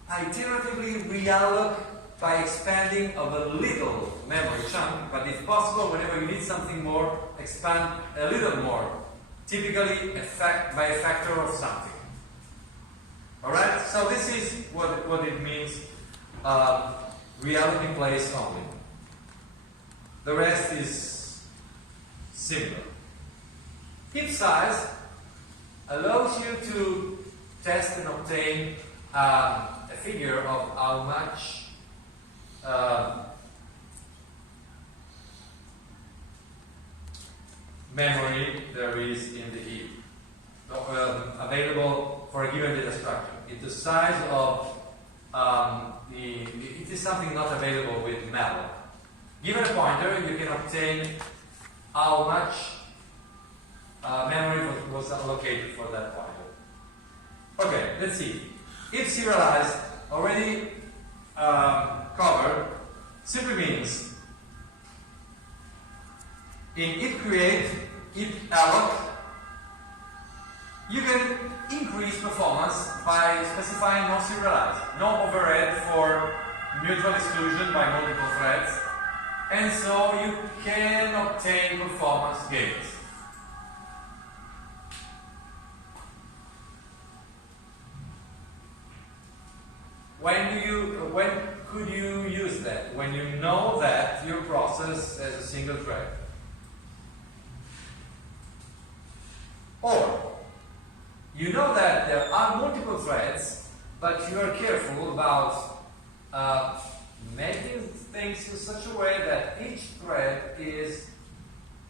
iteratively realloc by expanding of a little memory chunk, but if possible, whenever you need something more, expand a little more, typically by a factor of something. Alright, so this is what it means, realloc in place only. The rest is similar. Heap size allows you to test and obtain a figure of how much memory there is in the heap available for a given data structure. It's the size of it is something not available with malloc. Given a pointer, you can obtain how much memory was allocated for that pointer. Okay, let's see. If serialized already covered simply means in if create, if alloc, you can increase performance by specifying no serialized, no overhead for mutual exclusion by multiple threads, and so you can obtain performance gains. When could you use that? When you know that your process has a single thread. Or you know that there are multiple threads, but you are careful about making things in such a way that each thread is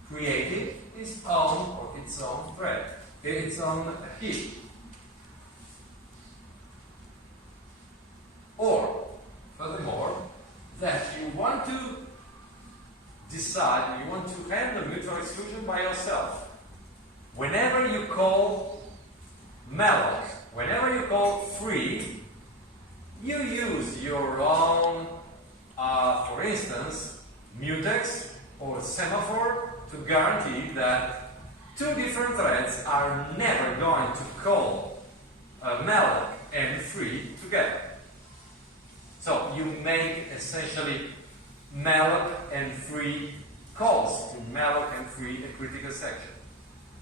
creating its own thread, its own heap. Or, furthermore, that you want to decide, you want to handle mutual exclusion by yourself. Whenever you call malloc, whenever you call free, you use your own, for instance, mutex or semaphore to guarantee that two different threads are never going to call malloc and free together. So you make essentially malloc and free calls to malloc and free a critical section.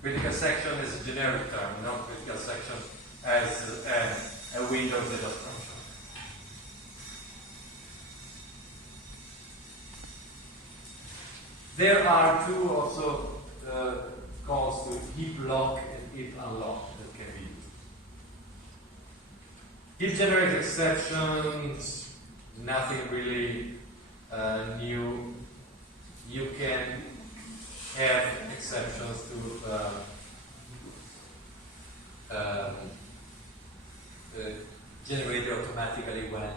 Critical section is a generic term, not critical section as a Windows data function. There are two also calls to heap lock and heap unlock that can be used. Heap generate exceptions, nothing really new. You can have exceptions to generate automatically when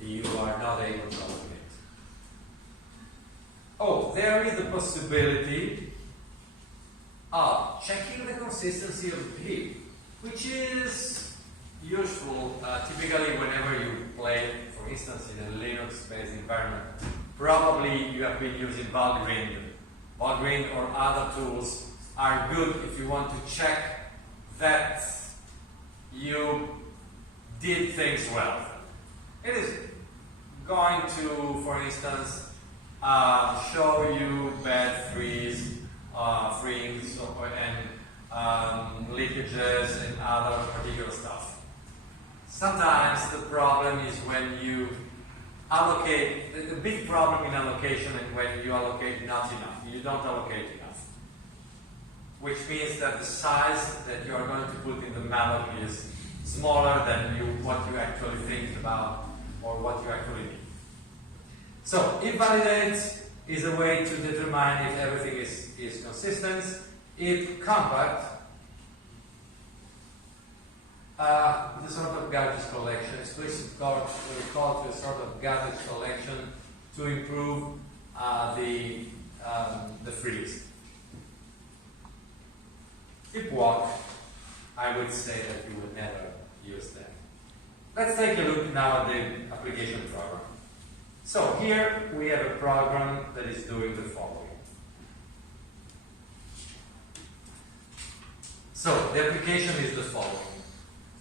you are not able to automate. Oh, there is the possibility of checking the consistency of the heap, which is useful typically whenever you play, for instance, in a Linux-based environment. Probably you have been using Valgrind. Valgrind or other tools are good if you want to check that you did things well. It is going to, for instance, show you bad frees, freeings, and leakages and other particular stuff. Sometimes the problem is when you allocate, the big problem in allocation is when you allocate not enough. You don't allocate enough. Which means that the size that you are going to put in the malloc is smaller than what you actually think about or what you actually need. So, invalidate is a way to determine if everything is consistent. If compact, the sort of garbage collection, explicit call to a sort of garbage collection to improve the freeze. If walk, I would say that you would never use that. Let's take a look now at the application program. So here we have a program that is doing the following. So the application is the following.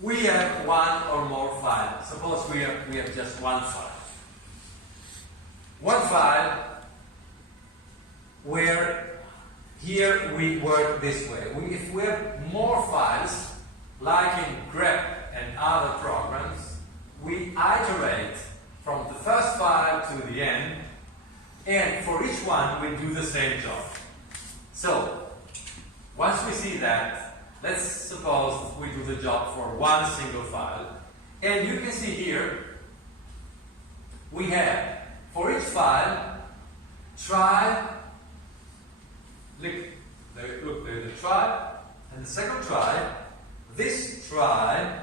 We have one or more files. Suppose we have just one file. One file where here we work this way. If we have more files, like in grep and other programs, we iterate from the first file to the end, and for each one we do the same job. So, once we see that, let's suppose we do the job for one single file, and you can see here, we have, for each file, try, look, there's the try, and the second try. This try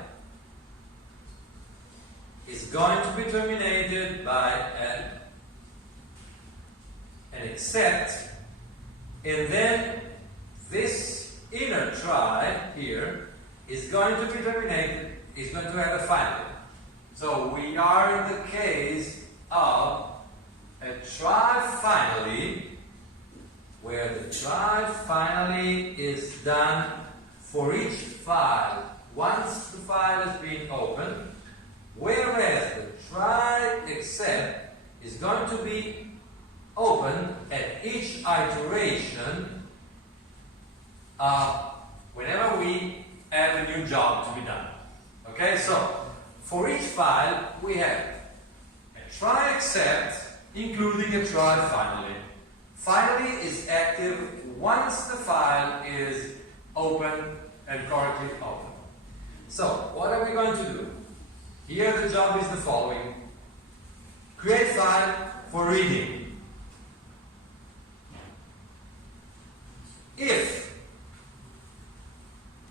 is going to be terminated by an except, and then this inner try here is going to be terminated, is going to have a finally. So we are in the case of a try finally, where the try finally is done for each file once the file has been opened, whereas the try except is going to be open at each iteration whenever we have a new job to be done. Okay, so for each file we have a try except including a try finally. Finally is active once the file is open and correctly open. So what are we going to do? Here the job is the following. Create file for reading. If,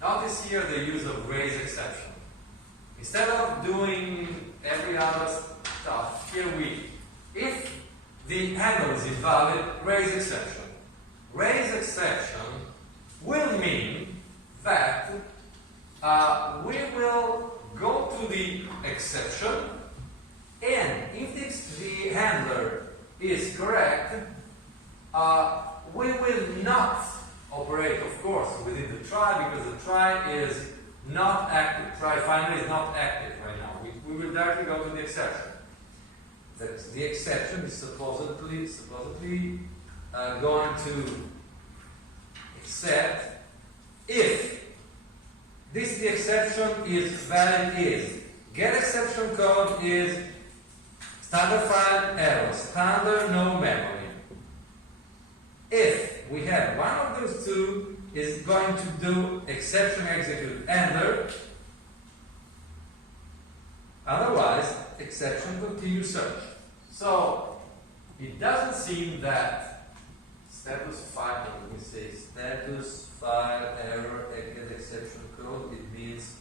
notice here the use of raise exception. Instead of doing every other stuff, here if the handle is invalid, raise exception. Raise exception will mean that we will go to the exception, and if the handler is correct, we will not operate, of course, within the try, because the try is not active. Try finally is not active right now. We will directly go to the exception. The exception is supposedly going to accept if the exception is valid is get exception code is standard file error, standard no memory. if we have one of those two is going to do exception execute enter, otherwise exception continue search. So it doesn't seem that status file, let me say status file error get exception code, it means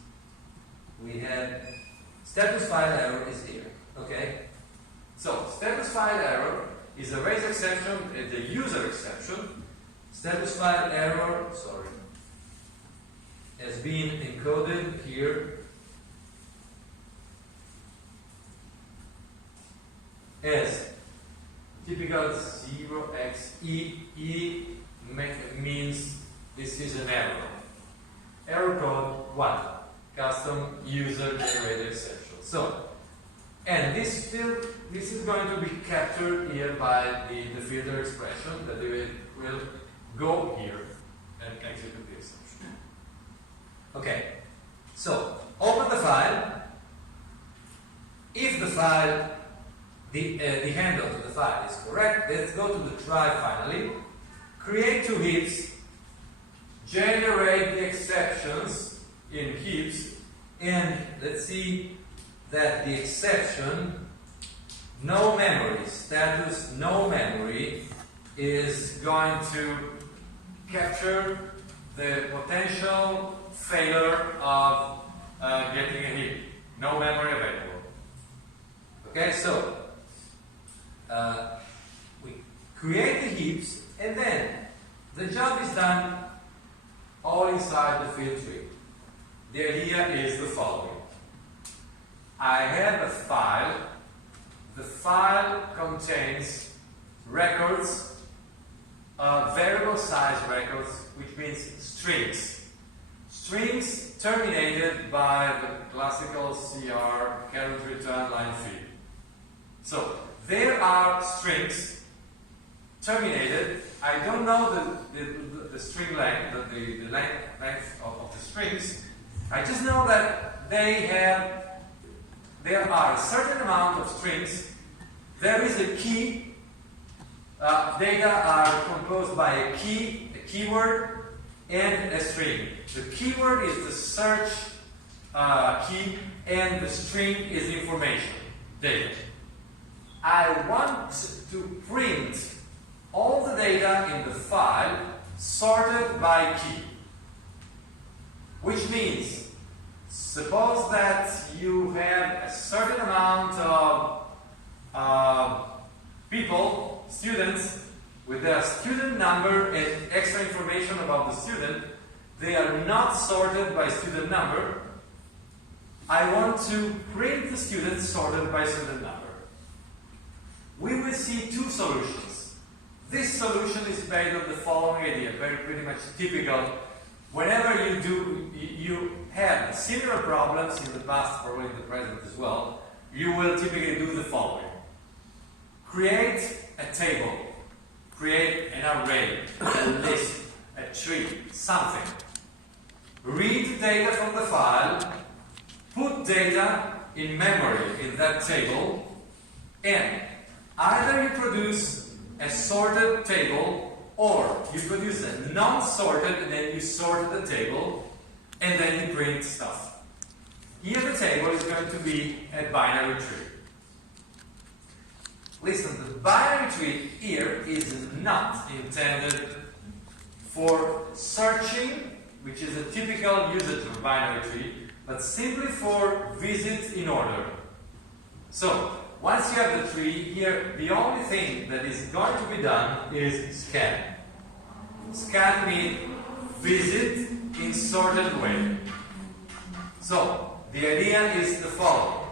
we have status file error is here. Okay? So status file error is a raise exception, the user exception. Status file error, has been encoded here as typical 0xe. E means this is an error. Error code 1, custom user generated exception. So, and this is going to be captured here by the filter expression that it will go here and execute the exception. Okay, so open the file. If the file, the handle to the file is correct, let's go to the try finally. Create two heaps, generate the exceptions in heaps, and let's see that the exception no memory, status no memory, is going to capture the potential failure of getting a heap. No memory available. Okay, so we create the heaps, and then the job is done all inside the field tree. The idea is the following. I have a file. The file contains records, variable size records, which means strings. Strings terminated by the classical CR, character return line feed. So there are strings terminated. I don't know the string length, the length of the strings. I just know that there are a certain amount of strings. There is a key. Data are composed by a key, a keyword, and a string. The keyword is the search key, and the string is information, data. I want to print all the data in the file sorted by key, which means suppose that you have a certain amount of people, students, with their student number and extra information about the student. They are not sorted by student number. I want to print the students sorted by student number. We will see two solutions. This solution is based on the following idea, pretty much typical. Whenever you have similar problems in the past, probably in the present as well, you will typically do the following. Create a table, create an array, a list, a tree, something. Read data from the file, put data in memory in that table, and either you produce a sorted table or you produce a non-sorted and then you sort the table and then you print stuff. Here the table is going to be a binary tree. Listen, the binary tree here is not intended for searching, which is a typical usage of binary tree, but simply for visit in order. So, once you have the tree, here the only thing that is going to be done is scan. Scan means visit in sorted way. So, the idea is the following.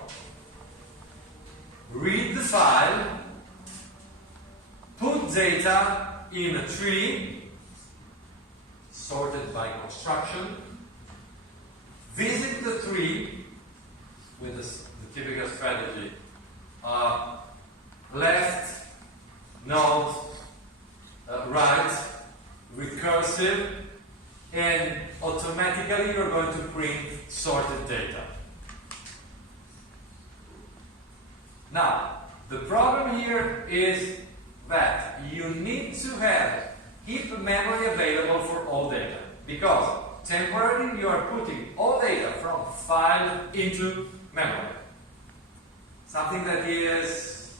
Read the file, put data in a tree, sorted by construction, visit the tree with the typical strategy. Left, node, right, recursive, and automatically you're going to print sorted data. Now, the problem here is that you need to have keep memory available for all data, because temporarily you are putting all data from file into memory. Something that is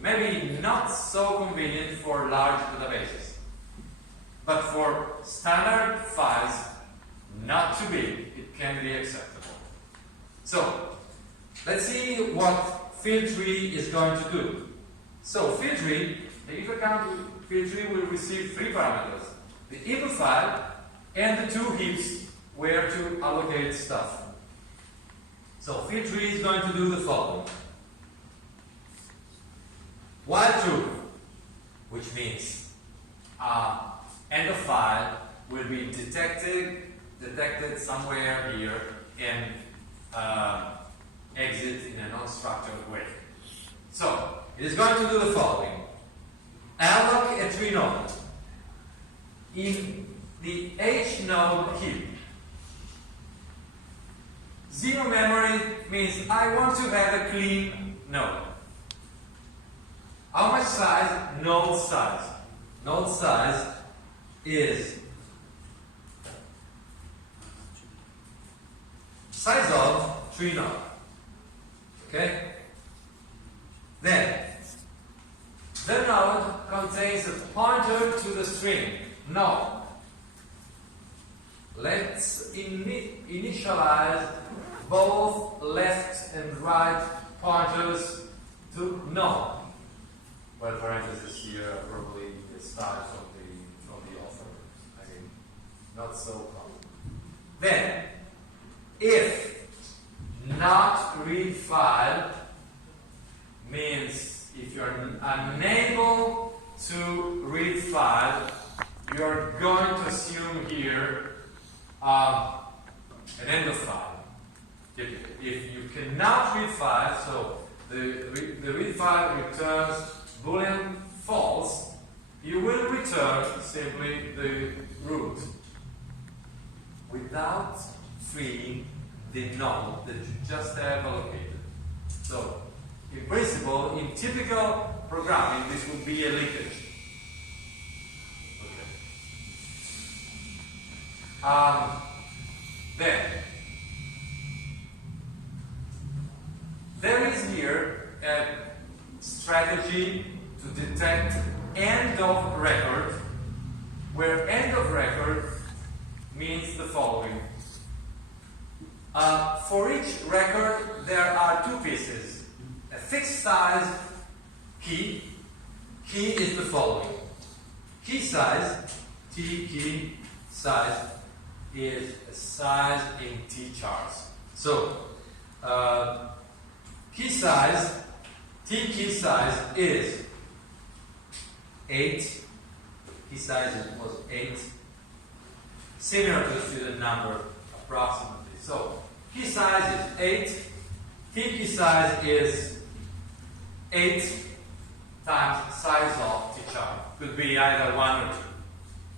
maybe not so convenient for large databases, but for standard files, not too big, it can be acceptable. So, let's see what field tree is going to do. So, field tree, the if account field tree will receive three parameters: the input file and the two heaps where to allocate stuff. So, field tree is going to do the following. While true, which means end of file will be detected somewhere here and exit in a non-structured way. So, it is going to do the following. Alloc a tree node in the H node heap. Zero memory means I want to have a clean node. How much size? Node size. Node size is size of tree node. Okay? Then, the node contains a pointer to the string node. Let's initialize both left and right pointers to node. Well, parentheses here are probably the style from the author. I mean, not so common. Then, if not read file means if you are unable to read file, you are going to assume here an end of file. If you cannot read file, so the read file returns Boolean false, you will return simply the root without freeing the node that you just have allocated. So, in principle, in typical programming, this would be a leakage. Okay. Then, there is here a strategy to detect end of record, where end of record means the following. For each record, there are two pieces. A fixed size key. Key is the following. Key size, T key size, is a size in T charts. So, key size, T key size is 8. Key size was 8. Similar to the student number, approximately. So, key size is 8. T key size is 8 times size of T chart. Could be either 1 or 2,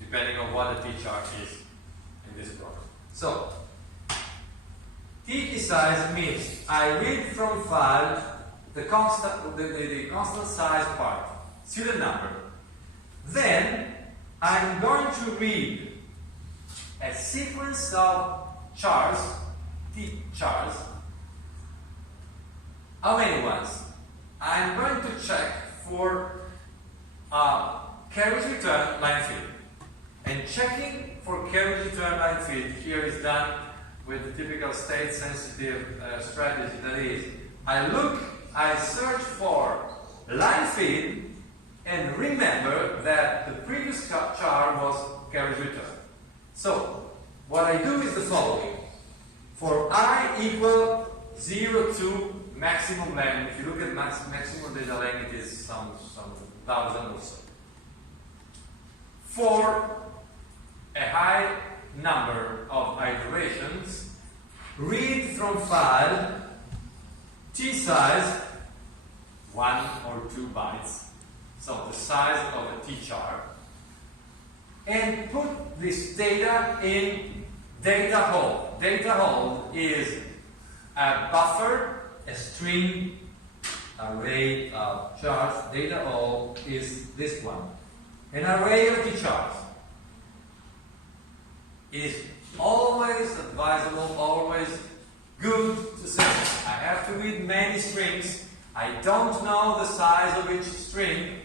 depending on what the T chart is in this program. So, T key size means I read from file the constant size part, student number. Then I'm going to read a sequence of chars, T chars. How many ones? I'm going to check for carriage return line field. And checking for carriage return line field here is done with the typical state-sensitive strategy. That is, I search for line field and remember that the previous char was carriage return. So, what I do is the following. For I equal 0 to maximum length, if you look at maximum data length, it is some 1,000 or so. For a high number of iterations, read from file T size 1 or 2 bytes, so the size of a T char, and put this data in data hold. Data hold is a buffer, a string array of chars. Data hold is this one. an array of t-chars. It is always advisable, always good to say, I have to read many strings, I don't know the size of each string,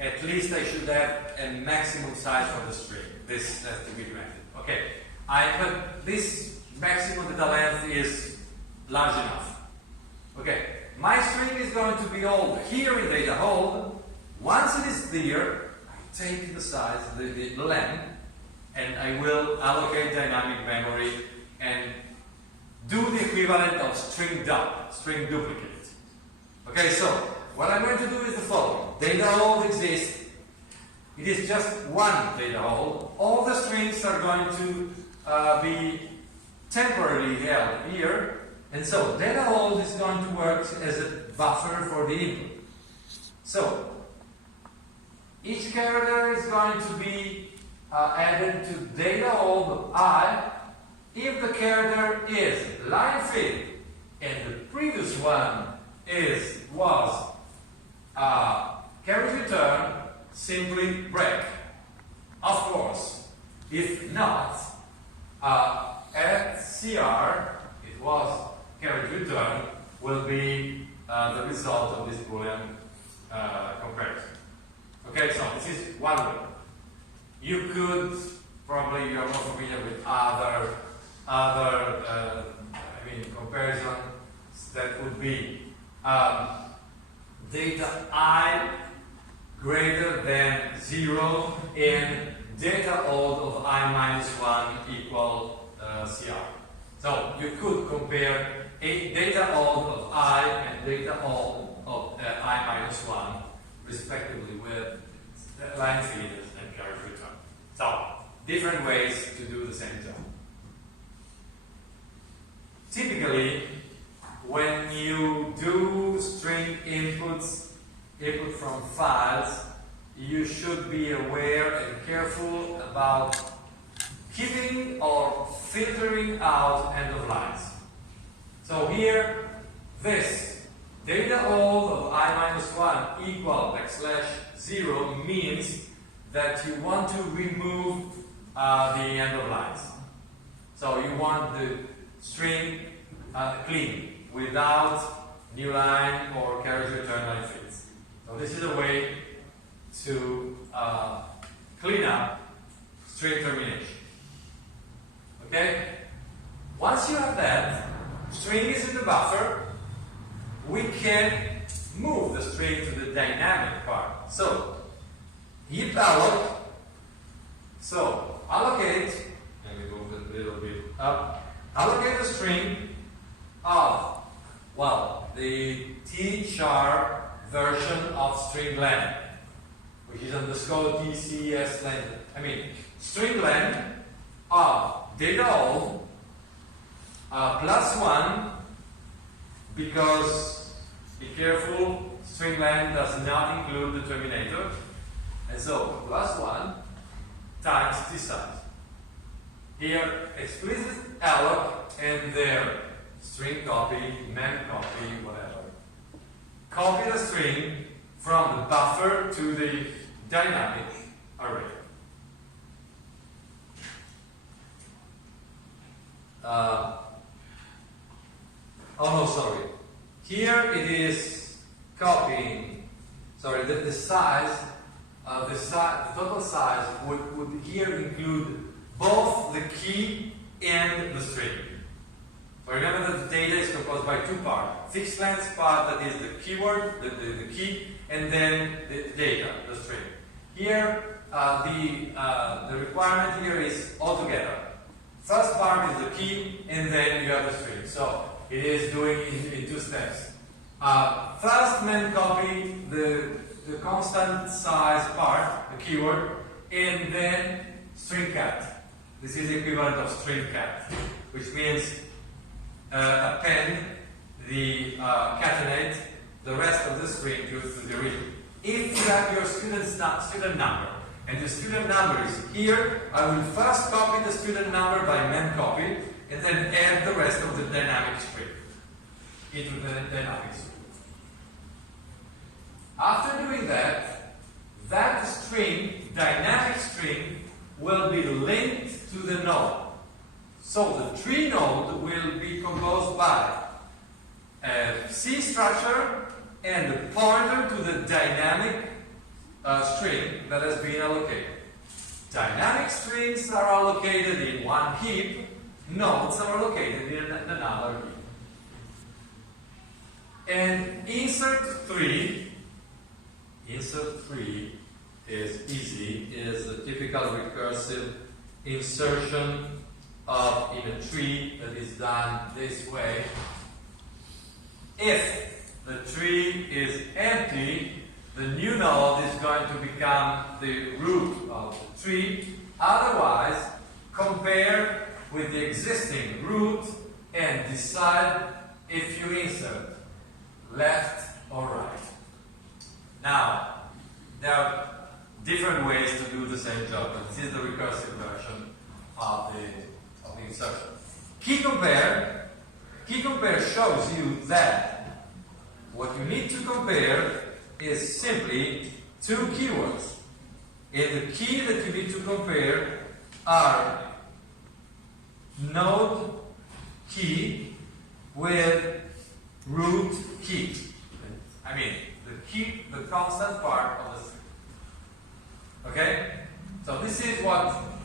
at least I should have a maximum size for the string. This has to be granted. Okay, but this maximum data length is large enough. Okay, my string is going to be old here in data hold. Once it is there, I take the size, the length, and I will allocate dynamic memory and do the equivalent of string dump, string duplicate. Okay, so what I'm going to do is the following. Data hold exists. It is just one data hold. All the strings are going to be temporarily held here. And so data hold is going to work as a buffer for the input. So each character is going to be added to data hold of I if the character is line fit and the previous one was carriage return, simply break. Of course, if not, at CR, it was carriage return, will be the result of this Boolean comparison. Okay, so this is one way. You could, probably you are more familiar with other comparisons that would be data I greater than 0 and data hold of I minus 1 equal CR. So you could compare data hold of I and data hold of I minus 1 respectively with line feeders and carriage return. So different ways to do the same job. Typically, when you do string input from files, you should be aware and careful about keeping or filtering out end of lines. So here, this data hold of I minus 1 equal \0 means that you want to remove the end of lines. So you want the string clean, without new line or carriage return line fits. So this is a way to clean up string termination. Okay? Once you have that, string is in the buffer, we can move the string to the dynamic part. So, heap alloc, so allocate, let me move it a little bit up, allocate the string of, well, the T-char version of string length, which is underscore TCS length. String length of data hold plus 1, because, be careful, string length does not include the terminator, and so plus 1 times T size. Here, explicit alloc and there, string copy, mem copy, whatever. Copy the string from the buffer to the dynamic array. Here it is copying, the size, the total size would here include both the key and the string. So remember that the data is composed by two parts. Fixed length part, that is the keyword, the key, and then the data, the string. Here, the requirement here is all together. First part is the key, and then you have the string. So it is doing in two steps. First, men copy the constant size part, the keyword, and then string cat. This is the equivalent of string cat, which means append the catenate the rest of the string to the region. If you have your student number, and the student number is here, I will first copy the student number by men copy, and then add the rest of the dynamic string into the dynamic string. After doing that, that string, dynamic string, will be linked to the node. So the tree node will be composed by a C structure and a pointer to the dynamic string that has been allocated. Dynamic strings are allocated in one heap, nodes are located in another heap. And insert 3 is easy, is a typical recursive insertion in a tree that is done this way. If the tree is empty, the new node is going to become the root of the tree. Otherwise, compare with the existing root and decide if you insert left or right. Now, there are different ways to do the same job, but this is the recursive version of the insertion. Key compare shows you that what you need to compare is simply two keywords. And the key that you need to compare are node key with root key. I mean, the constant part of the string. Okay? So this is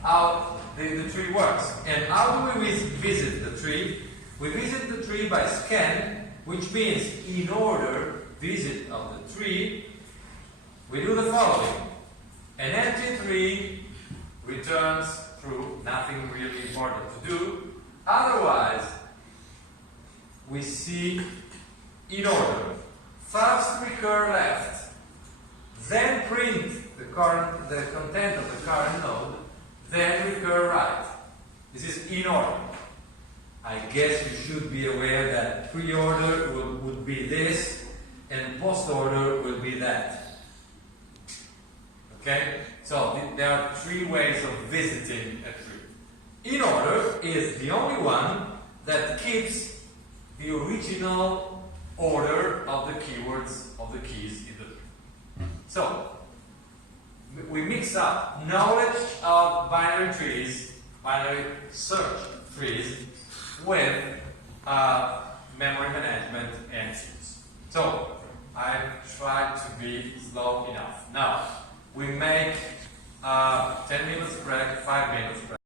how the tree works. And how do we visit the tree? We visit the tree by scan, which means in order visit of the tree, we do the following. An empty tree returns true, nothing really important to do. Otherwise, we see in order. First recur left, then print the content of the current node, then recur right. This is in order. I guess you should be aware that pre-order would be this, and post-order will be that. Okay? So there are three ways of visiting a tree. In order is the only one that keeps the original order of the keywords of the keys in the tree. So we mix up knowledge of binary trees, binary search trees, with memory management and tools. So I've tried to be slow enough. Now we make 10 minutes break, 5 minutes break.